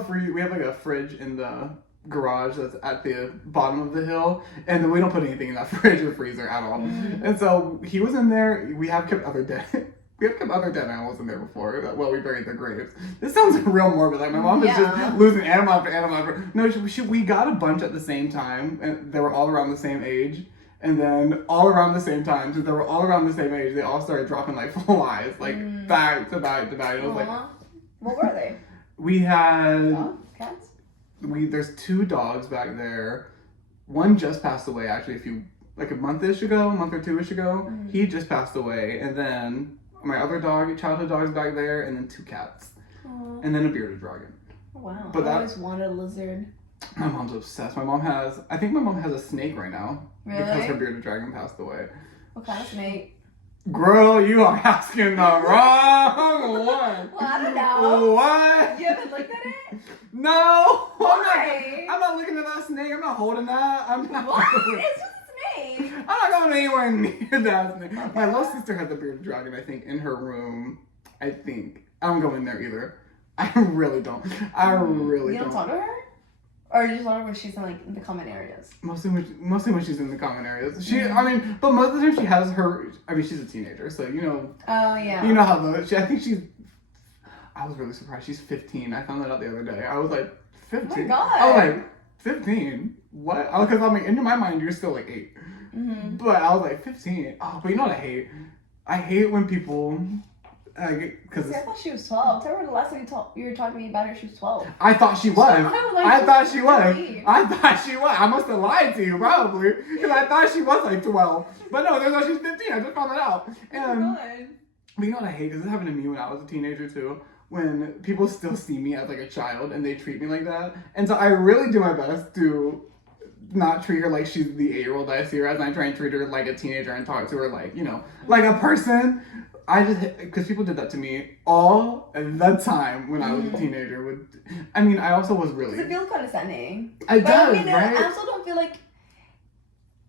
like a fridge in the garage that's at the bottom of the hill, and then we don't put anything in that fridge or freezer at all. And so he was in there. We have kept other dead animals in there before while we buried their graves. This sounds real morbid. Like my mom is just losing animal after animal. No, we got a bunch at the same time, and they were all around the same age. And then all around the same time, since they were all around the same age, they all started dropping like flies, like back to back to back. It was like, what were they? We had dogs? Cats? There's 2 dogs back there. One just passed away actually a month or 2ish ago. He just passed away, and then my other childhood dog's back there, and then 2 cats. Aww. And then a bearded dragon. Oh, wow. But I always wanted a lizard. My mom's obsessed. I think my mom has a snake right now. Really? Because her bearded dragon passed away. What kind of snake? Girl, you are asking the wrong one. Well, I don't know. What? You haven't looked at it? No. Why? I'm not looking at that snake. I'm not holding that. What? It's just a snake. I'm not going anywhere near that snake. Okay. My little sister has a bearded dragon, I think, in her room. I don't go in there either. I really don't. You don't talk to her? Or you just talk to her when she's in the common areas? Mostly when she's in the common areas. But most of the time she has her. She's a teenager, so Oh yeah. You know how I was really surprised. She's 15. I found that out the other day. I was like, 15. Oh my God. I was like, 15? What? Because I'm like, in my mind, you're still like 8. But I was like, 15. Oh, but you know what I hate? I hate when people Because See, I thought she was 12. Tell her the last time you were talking to me about her, she was 12. I thought she was. I thought she was. Really? I thought she was. I must have lied to you, probably. Because I thought she was like 12. But no, there's no, she's 15. I just found that out. And, but you know what I hate? Because this happened to me when I was a teenager, too. When people still see me as like a child and they treat me like that. And so I really do my best to not treat her like she's the 8-year-old I see her as. And I try and treat her like a teenager and talk to her like, you know, like a person. I just, because people did that to me all the time when I was a teenager. I mean, I also was really. Does it feel condescending? It does, right? right? I also don't feel like,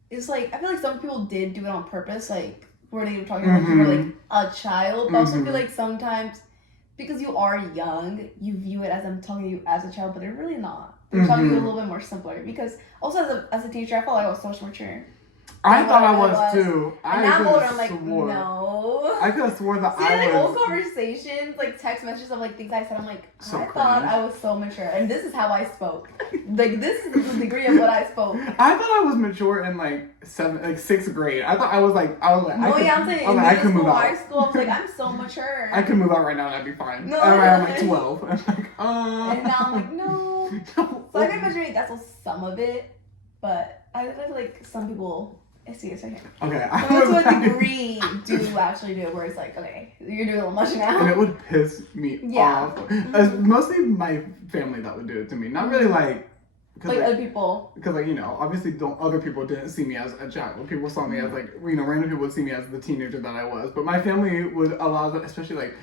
it's like, I feel like some people did do it on purpose, like, where they were talking about you were like a child. But I also feel like sometimes, because you are young, you view it as I'm talking to you as a child, but they're really not. They're talking to you a little bit more simpler. Because also as a teenager, I felt like I was so much mature. I thought I was too. And now I'm older, I'm like, no. I could have swore that See, I like was. old conversations, like text messages of like things I said, I'm like, So I thought I was so mature, and this is how I spoke. Like this is the degree of what I spoke. I thought I was mature in like 6th grade. I thought I was like. No, I'm saying in I could middle move school, out. high school, I was like, I'm so mature. I could move out right now and I'd be fine. No, I'm like 12. I'm like, And now I'm like, no. So I can imagine that's some of it, but I feel like some people. I see it right here. Okay, Some to a degree do actually do it where it's like, okay, you're doing a little much now. and it would piss me off. As mostly my family that would do it to me. Not really like other people. Because like, you know, obviously other people didn't see me as a child. People saw me as like, you know, random people would see me as the teenager that I was. But my family would allow that, especially like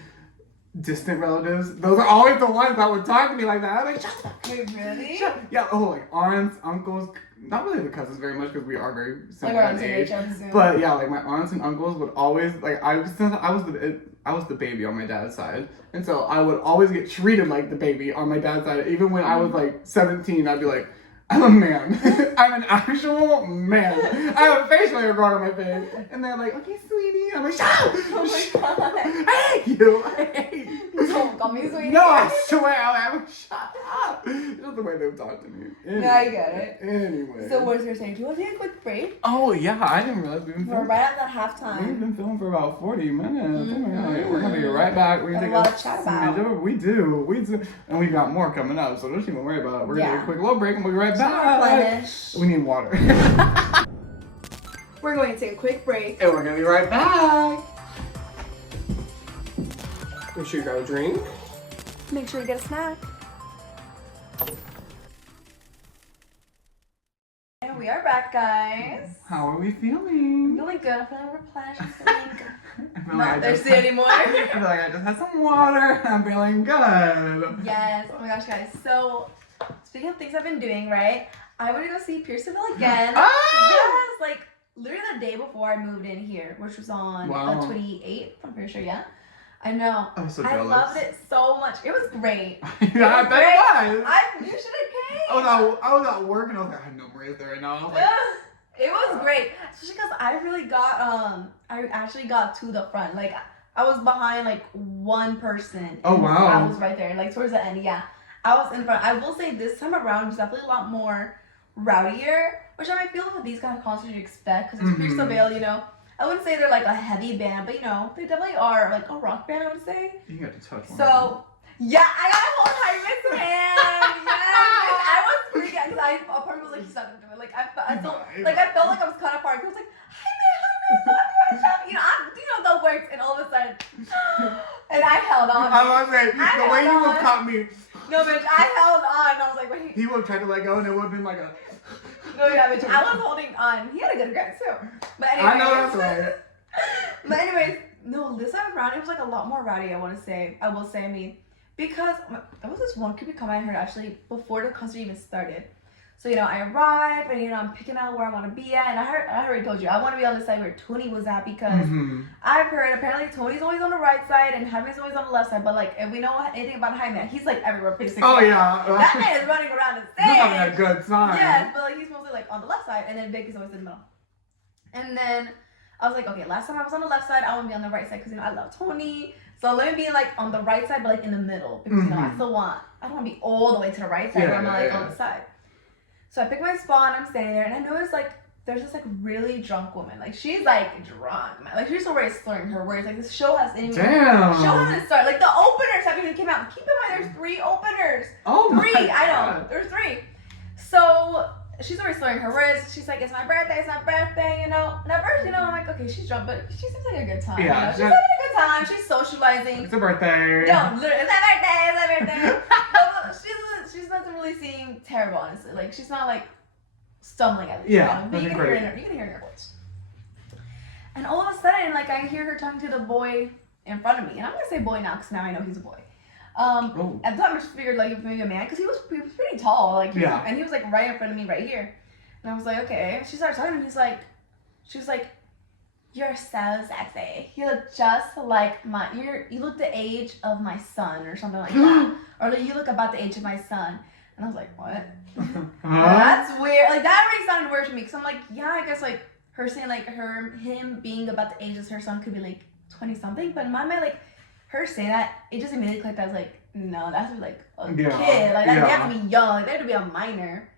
distant relatives. Those are always the ones that would talk to me like that. I'm like, shut up. Wait, really? Yeah, like aunts, uncles, not really the cousins very much because we are very similar in age. But But yeah, like my aunts and uncles would always like I was the baby on my dad's side, and so I would always get treated like the baby on my dad's side. Even when I was like 17, I'd be like, I'm a man. I'm an actual man. I have a facial hair growing on my face, and they're like, okay, sweetie. I'm like, shut up. Oh my god. I hate you. I hate you. Don't call me sweetie. No, I swear, I'm like, shut up. It's just the way they would talk to me. Anyway, Yeah, I get it. Anyway. So what was your saying? Do you want to take a quick break? Oh, yeah, I didn't realize we've been We're filming. right at that We've halftime. been filming for about 40 minutes. Oh my god, we're gonna be right back. We're gonna Got a lot take to chat about. smidge over. We do. And we got more coming up, so don't even worry about it. We're gonna take Yeah. a quick little break and we'll be right back. Replenish. We need water. We're going to take a quick break. And we're gonna be right back. Make sure you grab a drink. Make sure you get a snack. And we are back, guys. How are we I'm feeling? feeling good. I'm feeling replenished. I'm feeling good. I feel Not like I just thirsty anymore. I feel like I just had some water. I'm feeling good. Yes. Oh my gosh, guys. So, speaking of things I've been doing, right? I want to go see Pierceville again. Ah! Yes, like literally the day before I moved in here, which was on the Wow. 28th. I'm pretty sure, yeah. I know. I'm so I jealous. loved it so much. It was great. Yeah, I bet it was. You should have came. I was at work and I was like, I have no breath there right now. I was like, It was great, especially because I really got I actually got to the front. Like I was behind like one person. Oh, and wow. I was right there, like towards the end. Yeah, I was in front. I will say this time around was definitely a lot more rowdier, which I might feel for these kind of concerts you expect because it's Pierceville, you know. I wouldn't say they're like a heavy band, but you know they definitely are like a rock band. I would say. you got to touch one. So yeah, I got to hold Hyman's hand. Yes, I was freaking because I part was like stuck into it. Like I felt like I was cut apart. I was like, Hyman, you know the words, and all of a sudden, and I held on. I was like, the way you would have caught me, No, bitch, I held on. I was like, wait. he would have tried to let go and it would have been like a. No, yeah, bitch, I was holding on. He had a good grip too. But anyways, I know that's right. But anyways, no, this time around it was like a lot more rowdy. I will say, I mean, because there was this one creepy comment I heard actually before the concert even started. So you know, I arrived and you know I'm picking out where I want to be at, and I already told you I want to be on the side where Tony was at because I've heard apparently Tony's always on the right side and Jaime's always on the left side. But like if we know anything about Jaime, he's like everywhere basically. Oh yeah. That man is running around the stage. He's having a good time. Yes, but like he's mostly like on the left side, and then Vic is always in the middle. And then I was like, okay, last time I was on the left side, I want to be on the right side because you know I love Tony. So let me be like on the right side, but like in the middle because you know I don't want to be all the way to the right side, but I'm like on the side. So I picked my spot and I'm standing there, and I noticed like there's this like really drunk woman. Like she's like drunk, man. Like she's already slurring her words. Like this show hasn't even started. Like the openers haven't even came out. Keep in mind, there's 3 openers. Oh my God. I know. God. There's 3. So she's already slurring her words. She's like, it's my birthday, you know. And at first, you know, I'm like, okay, she's drunk, but she seems like a good time. Yeah, you know? She's having a good time. She's socializing. It's her birthday. No, literally, it's my birthday. But she doesn't really seem terrible, honestly. Like, she's not like stumbling at least. Yeah, you know? But you can hear it in her voice. And all of a sudden, like, I hear her talking to the boy in front of me. And I'm gonna say boy now, because now I know he's a boy. At the time I just figured like it was maybe a man because he was pretty tall, like and he was like right in front of me right here, and I was like, okay. She started talking, and she was like, you're so sexy. You look just like you look the age of my son or something like that, or like, you look about the age of my son. And I was like, what? That's weird. Like that already sounded weird to me because I'm like, yeah, I guess like her saying like him being about the age of her son could be like 20 something, but in my mind like. Her saying that, it just immediately clicked. I was like, no, that's like a kid. Like, they have to be young. Like, they have to be a minor.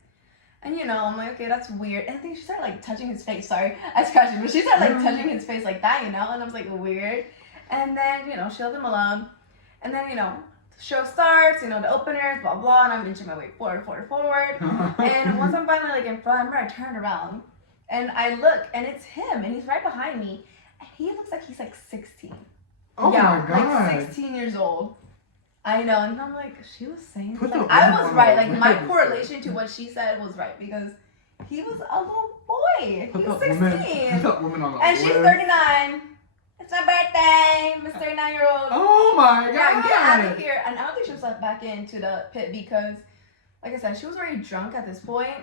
And, you know, I'm like, okay, that's weird. And I think she started, like, touching his face. Sorry, I scratched it. But she started, like, touching his face like that, you know? And I was like, weird. And then, you know, she left him alone. And then, you know, the show starts, you know, the openers, blah, blah. And I'm inching my way forward. And once I'm finally, like, in front, I remember I turned around. And I look, and it's him. And he's right behind me. And he looks like he's, like, 16. Oh yeah, my God. like 16 years old. I know, and I'm like, she was saying, like, I was right. Like, my correlation to what she said was right because he was a little boy. He was 16. And she's 39. It's my birthday, Miss 39-year-old. Oh my God. Yeah, get out of here. And I don't think she was let back into the pit because, like I said, she was already drunk at this point.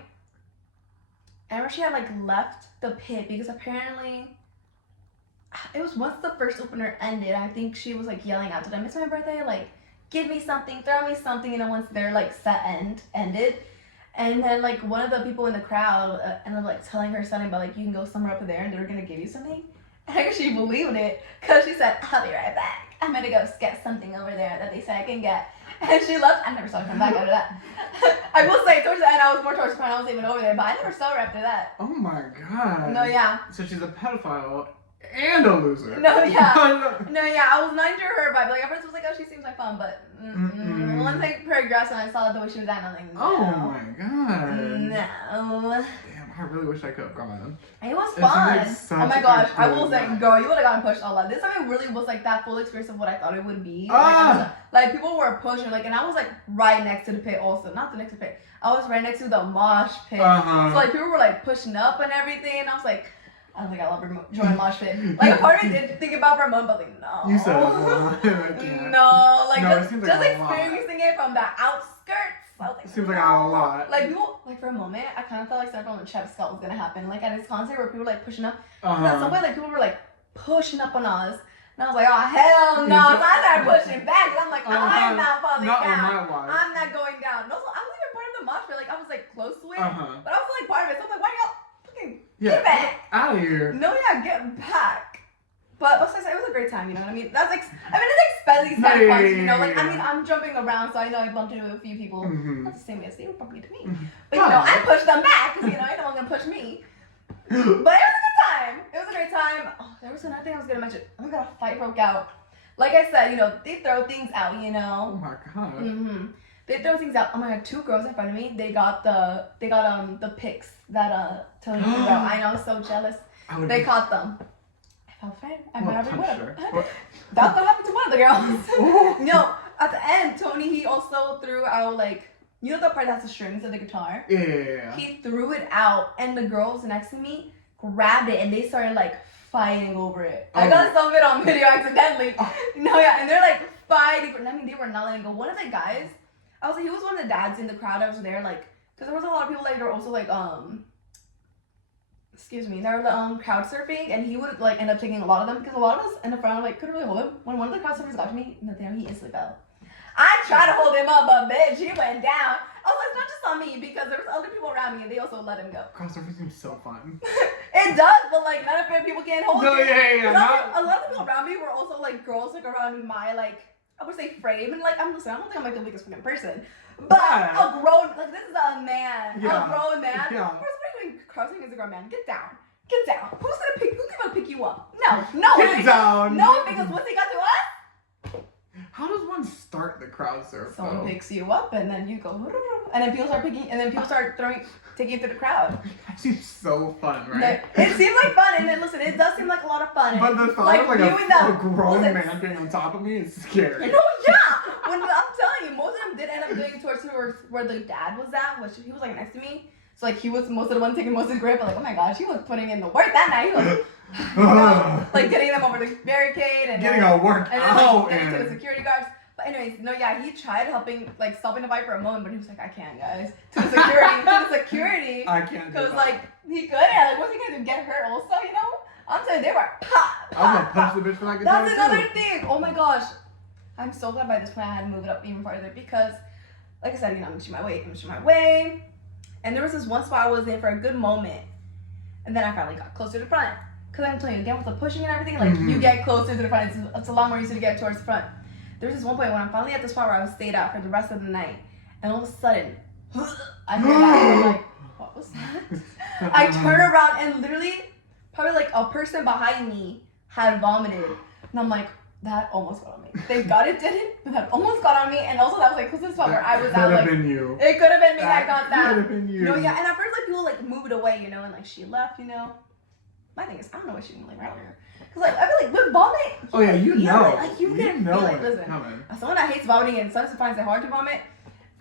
I remember she had, like, left the pit because apparently. It was once the first opener ended, I think she was like yelling out to them, it's my birthday, like, give me something, throw me something, you know, once their like set ended. And then like one of the people in the crowd ended up like telling her something about like, you can go somewhere up there and they're gonna give you something. And I guess she believed it, because she said, I'll be right back. I'm gonna go get something over there that they said I can get. And she left. I never saw her come back after that. I will say, towards the end, I was more towards the front, I wasn't even over there, but I never saw her after that. Oh my God. No, yeah. So she's a pedophile. And a loser. No, yeah. I was not into her vibe. Like, at first I was like, oh, she seems like fun, but once I progressed and I saw the way she was acting, I was like, no. Oh my God. No. Damn, I really wish I could have gone. It was fun. Oh my gosh, I will say, night. girl, you would have gotten pushed a lot. This time it really was like that full experience of what I thought it would be. Like people were pushing, like, and I was like right next to the pit also. Not the next to the pit. I was right next to the mosh pit. So like people were like pushing up and everything, and I was like, I don't think I love joining mosh pit. Like a part of me did think about Vermont, but like no. You said no, like no, just like experiencing it from the outskirts. I was like, seems like a lot. Like people, like for a moment, I kind of felt like something from Chef Scott was gonna happen. Like at his concert where people were like pushing up. At some point, like people were like pushing up on us. And I was like, oh, hell no. So I started pushing back. I'm like, I'm not falling down. I'm not going down. And also, I wasn't even part of the mosh pit. Like, I was like close to it. But I was like part of it. So I'm like, why y'all fucking get back? Out of here. No, get back. But it was a great time, you know what I mean? That's like, it's like these kind of fun, you know? Like, I mean, I'm jumping around, so I know I bumped into a few people. Not the same way as they were bumping into me. But, you know, I pushed them back, because, you know, ain't no one gonna push me. But it was a good time. It was a great time. Oh, there was another thing I was gonna mention. Oh my god, a fight broke out. Like I said, you know, they throw things out, you know. Oh my god. They throw things out. Oh my god, 2 girls in front of me. They got the pics that Tony threw out. I know, I was so jealous. They caught them. I felt afraid. I might have would. That's what happened to one of the girls. No, at the end, Tony, he also threw out like, you know the part that's the strings of the guitar? Yeah. He threw it out, and the girls next to me grabbed it, and they started like fighting over it. I got some of it on video accidentally. No, yeah, and they're like fighting. I mean, they were not letting go. One of the guys, I was like, he was one of the dads in the crowd. I was there, like, because there was a lot of people like, they were also like, excuse me, they were crowd surfing, and he would like end up taking a lot of them because a lot of us in the front like couldn't really hold him. When one of the crowd surfers got to me, Nathaniel, he instantly fell. I tried to hold him up, but bitch, he went down. I was like, it's not just on me, because there was other people around me, and they also let him go. Crowd surfing seems so fun. It does, but like, not if people can't hold you. Yeah. A lot of people around me were also like girls, like around my like, I would say frame, and like, I don't think I'm like the weakest fucking person, but a grown, like this is a man, a grown man. First, what are you been crossing Instagram, man. Get down. Get down. Who's gonna pick you up? No. Get down. No, because once they got to us, How does one start the crowd surf? someone though? picks you up, and then you go, and then people start taking you through the crowd. That seems so fun, right? It seems like fun, and then listen, it does seem like a lot of fun. But the thought of like viewing a grown man being on top of me is scary. No, yeah. When I'm telling you, most of them did end up doing towards where the dad was at, which he was like next to me. So like he was most of the one taking most of the grip, but like, oh my gosh, he was putting in the work that night. He was like getting them over the barricade and Getting a work and then out like, getting to the and security guards. But anyways, no, yeah, he tried helping, like stopping the fight for a moment, but he was like, I can't, guys. To the security, I can't do because that. like he couldn't. Like, what's he gonna do? Get hurt also, you know? I'm saying they were pop. I'm gonna punch the bitch for that guitar That's another thing. Oh my gosh, I'm so glad by this point I had to move it up even farther because, like I said, you know, I'm shooting my way, and there was this one spot I was in for a good moment, and then I finally got closer to the front. Cause I'm telling you, again with the pushing and everything, like you get closer to the front. It's a lot more easy to get towards the front. There was this one point when I'm finally at the spot where I was stayed out for the rest of the night, and all of a sudden, I heard that, and I'm like, what was that? I turn around and literally, probably like a person behind me had vomited, and I'm like, that almost got on me. Thank God it didn't, but that almost got on me, and also that was like close to the spot where I was at. Like, been you. it could have been me that got that. Could have been you. No, yeah, and at first like people like move it away, you know, and like she left, you know. My thing is, I don't know what she didn't like earlier. Cause like I feel like with vomit. Oh yeah, you feel know. it. Like you can know feel when it. it's Listen, coming. as someone that hates vomiting and sometimes finds it hard to vomit,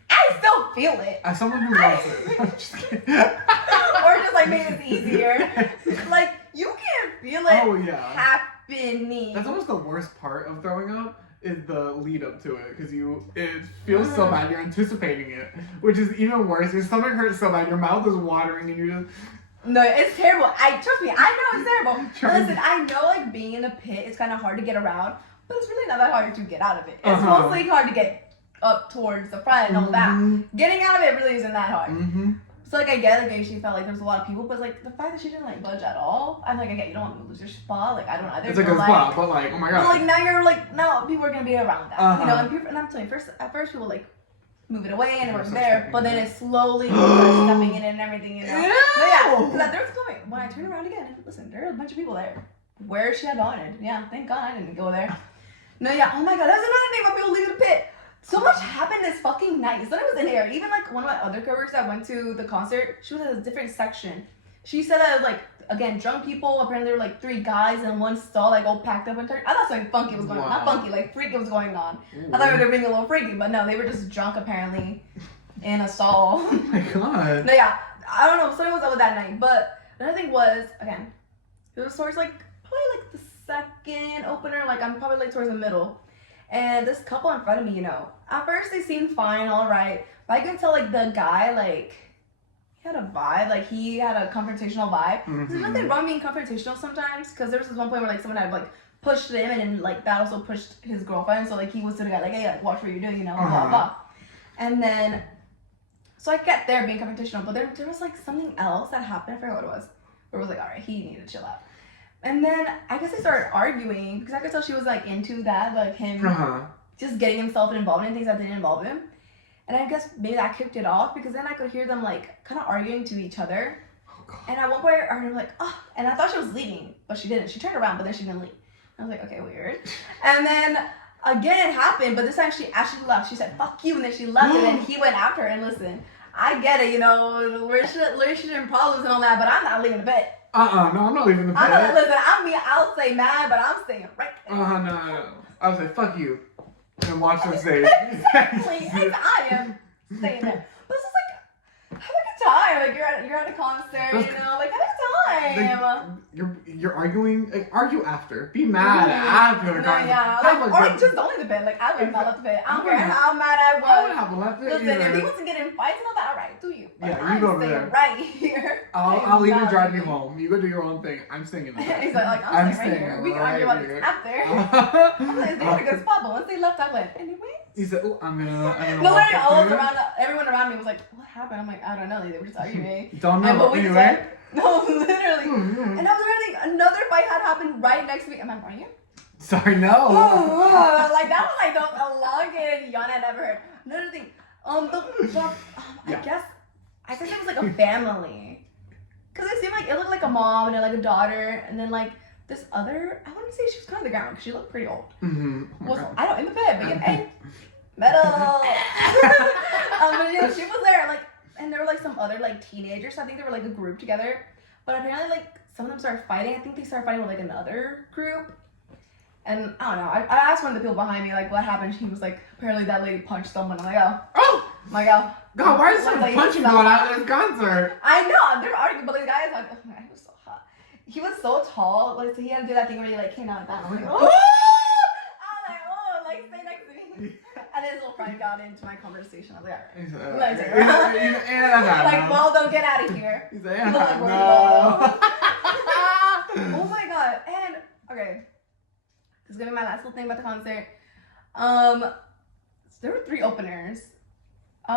I still feel it. As someone who loves it. I'm just kidding. Or just like made it easier. Like you can feel it Oh yeah. happening. That's almost the worst part of throwing up is the lead up to it because it feels so bad. You're anticipating it, which is even worse. Your stomach hurts so bad. Your mouth is watering, and you're just. No, it's terrible. Trust me, I know it's terrible. Try- Listen, I know like being in the pit is kind of hard to get around, but it's really not that hard to get out of it. It's mostly hard to get up towards the front and all that. Getting out of it really isn't that hard. Mm-hmm. So like I get like she felt like there was a lot of people, but like the fact that she didn't like budge at all, I'm like I get you don't want to lose your spot. Like I don't either. It's a good like, spot, but like, oh my god. But like now people are gonna be around that, you know. And I'm telling you, at first people like move it away and it was there, but then it slowly started stepping in and everything, you know. Ew. No, yeah, because there was going when I turned around again. Listen, there were a bunch of people there. Where she had vomited. Yeah, thank God I didn't go there. No, yeah. Oh my God, that's another thing about people leaving the pit. So much happened this fucking night. So it was in here. Even like one of my other coworkers that went to the concert, she was at a different section. She said that like again, drunk people. Apparently there were like 3 guys in one stall, like all packed up and turned. I thought something funky was going on. Not funky, like freaky was going on. Ooh. I thought they were being a little freaky, but no, they were just drunk apparently in a stall. Oh my god. No, yeah, I don't know. Something was up with that night. But another thing was again, it was towards like probably like the second opener. Like I'm probably like towards the middle. And this couple in front of me, you know, at first they seemed fine, all right. But I can tell, like, the guy, like, he had a vibe. Like, he had a confrontational vibe. There's nothing wrong being confrontational sometimes. Because there was this one point where, like, someone had, like, pushed him. And then, like, that also pushed his girlfriend. So, like, he was to the guy, like, hey, like, watch what you're doing, you know, blah, blah. And then, so I get there being confrontational. But there was, like, something else that happened. I forgot what it was. Where it was like, all right, he needed to chill out. And then I guess they started arguing because I could tell she was like into that, like him just getting himself involved in things that didn't involve him. And I guess maybe that kicked it off because then I could hear them like kind of arguing to each other. Oh, and at one point, I heard like, oh, and I thought she was leaving, but she didn't. She turned around, but then she didn't leave. I was like, okay, weird. And then again, it happened, but this time she actually left. She said, fuck you, and then she left, and then he went after her. And listen, I get it, you know, relationship problems and all that, but I'm not leaving the bed. No, I'm not leaving the pit. Listen, I'll stay mad, but I'm staying right there. No. I was like, fuck you. And watch her stay. Exactly. And I am staying there. But it's just like, have a good time. Like, you're at a concert, you know, like, have a good time. You're arguing. Like, argue after. Be mad after the concert. Yeah. Like, or like, just don't leave the bed. Like, I would not left the bed. I don't care how mad I was. I would have left it. Listen, if he wasn't getting fights and all that, all right, do you? But yeah, you go over there. Right here. I'll even drive you home. You go do your own thing. I'm staying in the bed. He's like, I'm staying right here. We can argue about this after. I'm like, they had a good spot, but once they left, I went, anyway. He said, oh, I'm gonna No, walk literally, up to you. everyone around me was like, what happened? I'm like, I don't know. They were just arguing. Don't know. And what we Anyway. said, no, literally. And I was learning another fight had happened right next to me. Am I boring you? Sorry, no. Like that was like the elongated yawn I'd ever heard. Another thing, I guess it was like a family. because it seemed like it looked like a mom and then like a daughter, and then like this other, I wouldn't say she was kind of the grandma because she looked pretty old. Mm-hmm. Oh I don't in the bed, but hey, metal. But yeah, she was there, like, and there were like some other like teenagers. I think they were like a group together, but apparently like some of them started fighting. I think they started fighting with like another group. And I don't know. I asked one of the people behind me like what happened. She was like, apparently that lady punched someone. I'm like, oh, my God. God, why is someone punching going out of this concert? I know. They're arguing, but the guy is like, oh my God, he was so hot. He was so tall. Like, so he had to do that thing where he like came out like that. I'm like, oh. I'm like, oh, like stay next to me. And his little friend got into my conversation. I was like, all right. Like, Waldo, get out of here. He's like, no. Oh my God. And okay. This is gonna be my last little thing about the concert. There were 3 openers. I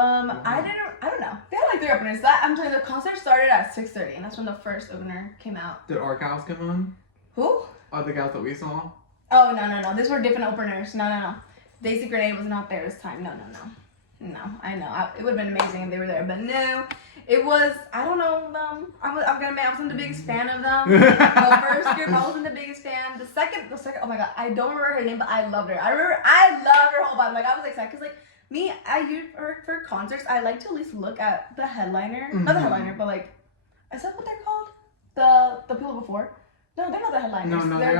don't know. They had like 3 openers. I'm telling you, the concert started at 6:30, and that's when the first opener came out. Did our gals come on? Who? Oh, the gals that we saw? Oh, no. These were different openers. No. Daisy Grenade was not there this time. No. No, I know. It would have been amazing if they were there, but no. It was, I don't know, I wasn't the biggest fan of them. The first group, I wasn't the biggest fan. The second, oh my God, I don't remember her name, but I loved her. I loved her whole vibe. Like, I was excited, because, like, me, for concerts, I like to at least look at the headliner. Mm-hmm. Not the headliner, but, like, is that what they're called? The people before? No, they're not the headliners. No, they're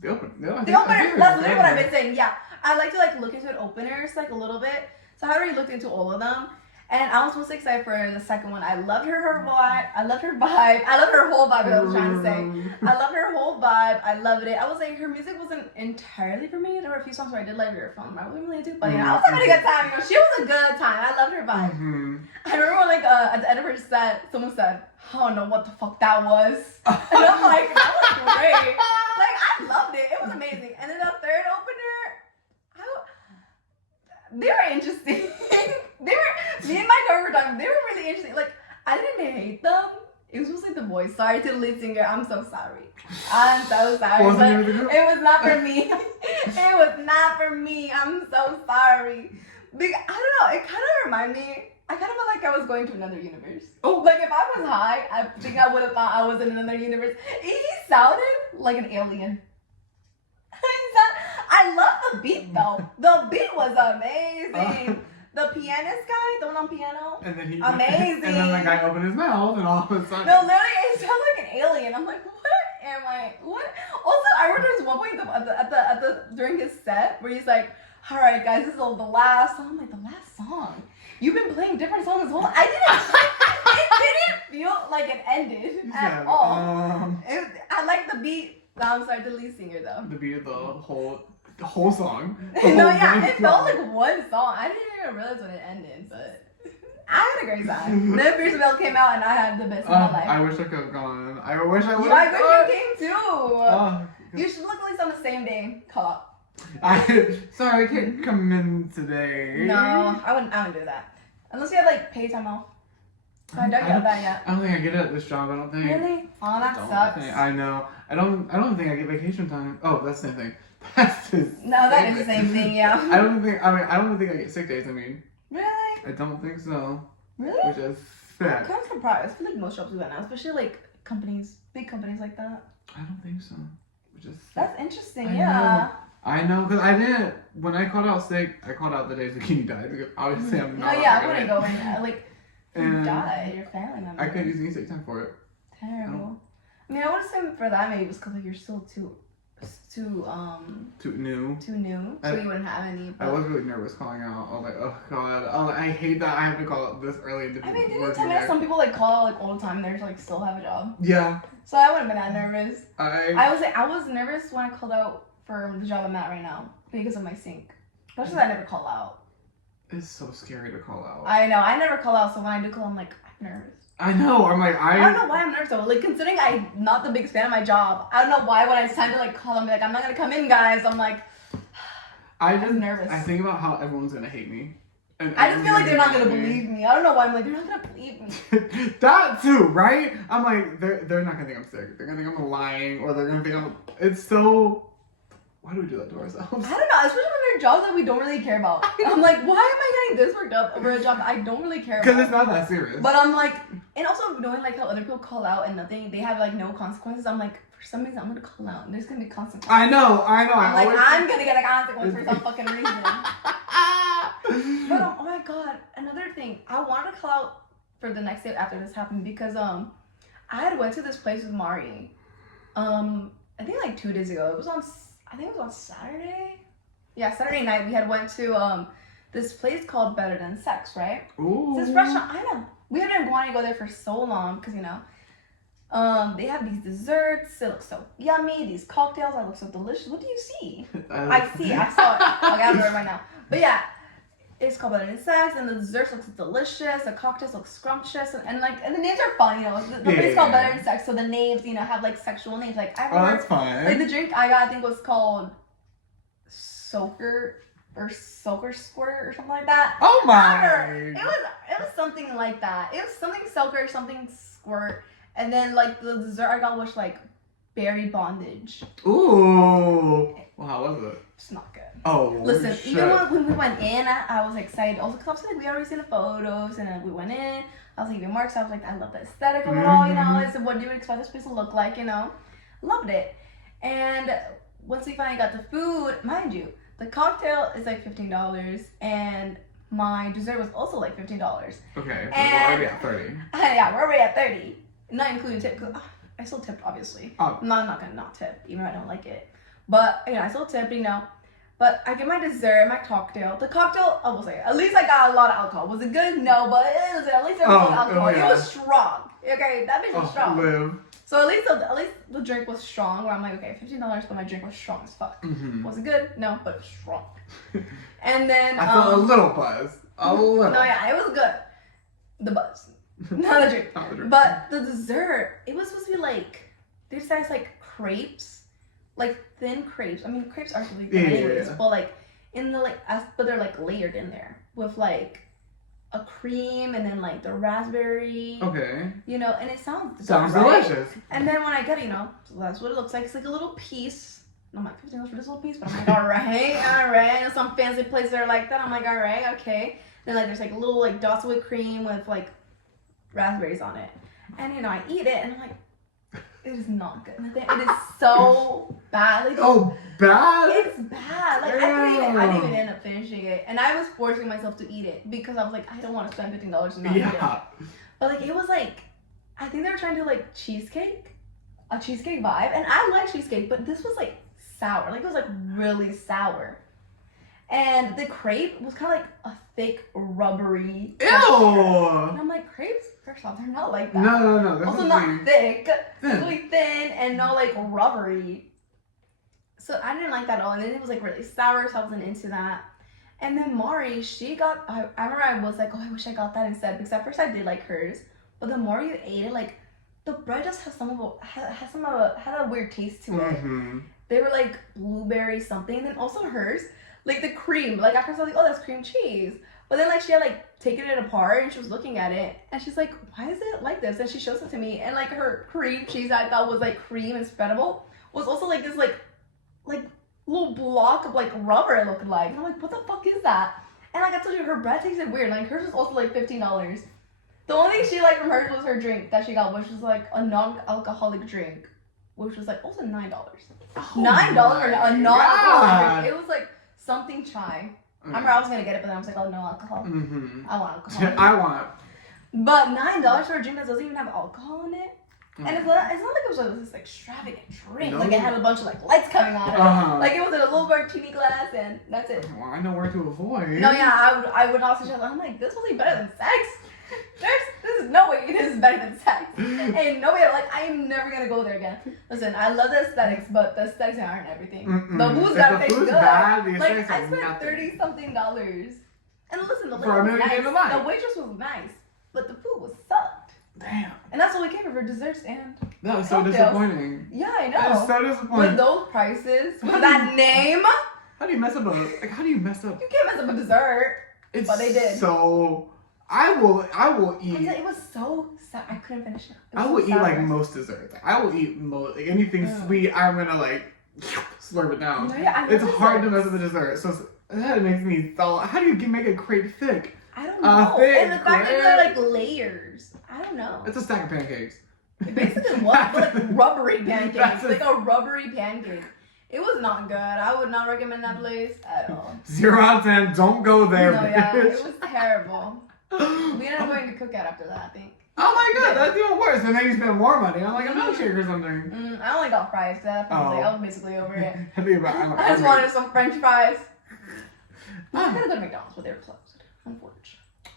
the opener. The opener, that's literally what I've been saying, yeah. I like to, like, look into openers, like, a little bit. So I already looked into all of them. And I was most excited for the second one. I loved her vibe. I loved her vibe. I loved her whole vibe, is what I was trying to say. I loved her whole vibe. I loved it. I was like, her music wasn't entirely for me. There were a few songs where I did like her film. I wasn't really into it, but you know, I was having a good time. You know, she was a good time. I loved her vibe. Mm-hmm. I remember when, like, at the end of her set, someone said, I don't know what the fuck that was. And I'm like, that was great. Like, I loved it. It was amazing. And then the third opener, they were interesting. Me and my girl were talking, they were really interesting. Like, I didn't hate them. It was just like the voice. Sorry to the lead singer. I'm so sorry. I'm so sorry. But it was not for me. It was not for me. I'm so sorry. Because, I don't know. It kind of reminded me. I kind of felt like I was going to another universe. Oh, like if I was high, I think I would have thought I was in another universe. He sounded like an alien. I love the beat though. The beat was amazing. The pianist guy, the one on piano, and then amazing. And then the guy opened his mouth, and all of a sudden, no, literally, it sounded like an alien. I'm like, what am I? What? Also, I remember there was one point at the during his set where he's like, all right, guys, this is the last song. I'm like, the last song? You've been playing different songs this whole. It didn't feel like it ended at all. I like the beat. I'm sorry, the lead singer though. The beat of the whole song. No, yeah, it felt like one song. I didn't even realize when it ended, but I had a great time. Then Fierce Bell came out, and I had the best of my life. I wish I could have gone. I wish I would. I wish you came too. You should look at least on the same day. Call up. Sorry, I can't come in today. No, I wouldn't do that unless you had like paid time off. So I don't get that yet. I don't think I get it at this job. I don't think. Really? Oh, that sucks. I know. I don't think I get vacation time. Oh, that's the same thing. No, that is the same thing. Yeah. I don't think I get sick days. I mean. Really? I don't think so. Really? Which is sad. I'm kind of surprised. I feel like most jobs do that now, especially like big companies like that. I don't think so. Which is that's interesting. Yeah. I know, because I didn't. When I called out sick, I called out the days Bikini died because obviously I'm not. No, yeah, I wouldn't go in. Like, you died, your family member. I couldn't use any sick time for it. Terrible. I mean, I would assume for that maybe it was because like you're still too new, so you wouldn't have any. But I was really nervous calling out. I was like, oh god, I hate that I have to call out this early into I mean, didn't you tell me that some people like call out like all the time and they're like still have a job? Yeah. So I wouldn't have been that nervous. I was nervous when I called out for the job I'm at right now because of my sync. That's just I never call out. It's so scary to call out. I know. I never call out, so when I do call, I'm like, I'm nervous. I know. I'm like, I don't know why I'm nervous though. Like, considering I'm not the biggest fan of my job, I don't know why when it's time to like call them, like, I'm not gonna come in, guys. I'm like, I'm nervous. I think about how everyone's gonna hate me. And I just feel like they're not gonna believe me. I don't know why I'm like, they're not gonna believe me. That too, right? I'm like, they're not gonna think I'm sick. They're gonna think I'm lying, or they're gonna think it's so. Why do we do that to ourselves? I don't know, especially when they're jobs that we don't really care about. I'm like, why am I getting this worked up over a job that I don't really care about? Because it's not that serious. But I'm like, And also knowing like how other people call out and nothing, they have like no consequences. I'm like, for some reason, I'm gonna call out and there's gonna be consequences. I know. I'm like, I'm gonna get a consequence for some fucking reason. But oh my god, another thing, I wanted to call out for the next day after this happened because I had went to this place with Mari. I think like 2 days ago. I think it was on Saturday. Yeah, Saturday night we had went to this place called Better Than Sex, right? Ooh. This restaurant, I know. We have been wanting to go there for so long because, you know, they have these desserts. It looks so yummy. These cocktails that look so delicious. What do you see? I saw it. Okay, I don't know right now. But yeah, it's called Better Than Sex, and the desserts look delicious. The cocktails look scrumptious, and the names are fun. You know, the place called Better Than Sex, so the names, you know, have like sexual names. Like I remember, that's fine. like the drink I got, I think was called Soaker Squirt or something like that. Oh my! It was something like that. It was something Soaker, something Squirt, and then like the dessert I got was like berry bondage. Ooh. Well, how was it? It's not good. Oh. Listen, shit. even when we went in, I was excited. Also, because like we already seen the photos, and then we went in. I was like, even more, so I was like, I love the aesthetic of it all. You know, it's what do you expect this place to look like? You know, loved it. And once we finally got the food, mind you, the cocktail is like $15, and my dessert was also like $15. Okay, And we're already at 30. Yeah, we're already at 30, not including tip. Cause I still tipped, obviously. Oh. I'm not gonna not tip, even though I don't like it. But you know, I still tip, you know. But I get my dessert, my cocktail. The cocktail, I will say, at least I got a lot of alcohol. Was it good? No, but at least there was alcohol. Yeah. It was strong. Okay, that bitch was strong. Live. So at least the drink was strong. Where I'm like, okay, $15, but my drink was strong as fuck. Mm-hmm. Was it good? No, but it was strong. And then I felt a little buzz. A little. No, yeah, it was good. The buzz, not the drink. Not the drink. But the dessert, it was supposed to be like they said it's like crepes, like thin crepes. I mean, crepes are supposed to be thin anyways, but like in the but they're like layered in there with like a cream and then like the raspberry. Okay. You know, and it sounds delicious. And then when I get it, you know, so that's what it looks like. It's like a little piece. I'm like, $15 for this little piece, but I'm like, all right. And some fancy places are like that. I'm like, all right, okay. Then like there's like little like dots of whipped cream with like raspberries on it, and you know I eat it and I'm like, it is not good. It is so bad. Like, oh, bad. It's bad. Like I didn't even end up finishing it, and I was forcing myself to eat it because I was like, I don't want to spend $15 and not eat it. But like it was like, I think they were trying to do like a cheesecake vibe, and I like cheesecake, but this was like sour. Like it was like really sour. And the crepe was kind of like a thick, rubbery Ew! And I'm like, crepes? First off, they're not like that. No. Also not thick. It's really thin and not like rubbery. So I didn't like that at all. And then it was like really sour, so I wasn't into that. And then Mari, she got, I remember I was like, oh, I wish I got that instead. Because at first I did like hers. But the more you ate it, like, the bread just had a weird taste to it. Mm-hmm. They were like blueberry something. And then also hers, like the cream, like at first I was like, oh, that's cream cheese. But then like she had like taken it apart and she was looking at it and she's like, why is it like this? And she shows it to me and like her cream cheese I thought was like cream and spreadable was also like this like little block of like rubber it looked like. And I'm like, what the fuck is that? And like I told you, her bread tasted weird. Like hers was also like $15. The only thing she liked from hers was her drink that she got, which was like a non-alcoholic drink, which was like also $9. $9 for a non-alcoholic drink. It was like something chai. I remember I was gonna get it, but then I was like, oh, no alcohol. Mm-hmm. I want alcohol. I want it. But $9 for a drink that doesn't even have alcohol in it. And it's not like it was like this extravagant drink. No. Like it had a bunch of like lights coming on it. Like it was in a little martini glass and that's it. Well, I know where to avoid. No, yeah, I would also just, I'm like, this wasn't better than sex. There's no way this is better than sex. And no way, like, I am never gonna go there again. Listen, I love the aesthetics, but the aesthetics aren't everything. The food's gotta taste good. Bad, the like, I are spent nothing. $30-something. And listen, the For a waitress was minute in nice. the The waitress was nice, but the food was sucked. Damn. And that's what we came for desserts and That was so cocktails. Disappointing. Yeah, I That is know. so disappointing. With those prices, with that name, How do you mess up how do you mess up? you can't mess up a dessert. It's But they did. So I will eat. It was so sad. I couldn't finish it. I will eat like most desserts. I will eat like anything sweet. I'm gonna like slurp it down. No, yeah, it's hard to mess up a dessert. So that makes me thought. How do you make a crepe thick? I don't don't know. thick And the fact that crib. they're like layers. I don't know. It's a stack of pancakes. It basically was like rubbery pancakes. That's Like a rubbery pancake. It was not good. I would not recommend that place at all. 0 out of 10. Don't go there, No, bitch. yeah, it was terrible. We ended up going to Cookout after that, I think. Oh my god, that's even worse. And then you spend more money on like a milkshake or something. I only got fries. I was basically over it. I just wanted some French fries. We could have gone to McDonald's, but they were closed. Unfortunately.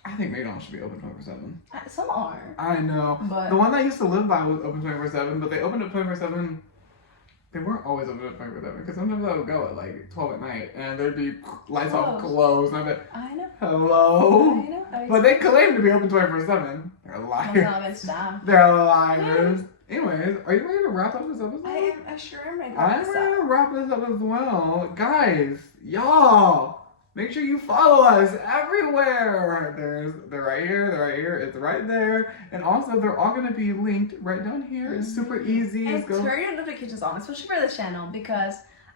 I think McDonald's should be open 24/7. Some are. I know. But the one that I used to live by was open 24/7, but they opened up 24/7. They weren't always open at 24/7 because sometimes I would go at like 12 at night and there'd be lights off, closed, and I'd be like, I know. hello? I know. But they claim to be open 24/7. They're liars. They're liars. Anyways, are you ready to wrap up this episode? I sure am ready to I'm ready to wrap this up as well. Guys, y'all, make sure you follow us everywhere. They're right here, it's right there. And also, they're all going to be linked right down here. It's super easy. And turn your notifications on, especially for this channel, because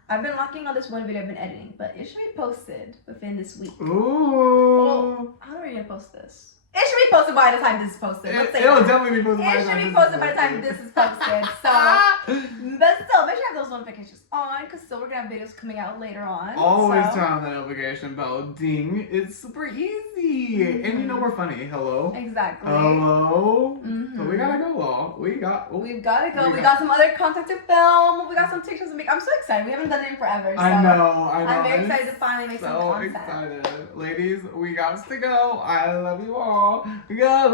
I've been locking on this one video I've been editing, but it should be posted within this week. Ooh. Well, how are you going to post this? It should be posted by the time this is posted. Let's say It'll that. definitely be posted by the time. It should be posted by the time this is posted. So, but still, make sure you have those notifications on, because still we're gonna have videos coming out later on. Always so. turn on the notification bell. Ding! It's super easy, and you know we're funny. Hello. Exactly. Hello. So we gotta go. All we've got to go. We got some other content to film. We got some TikToks to make. I'm so excited. We haven't done it in forever. So I know. I'm very excited to finally make some content. So excited, ladies. We got to go. I love you all. Goodbye.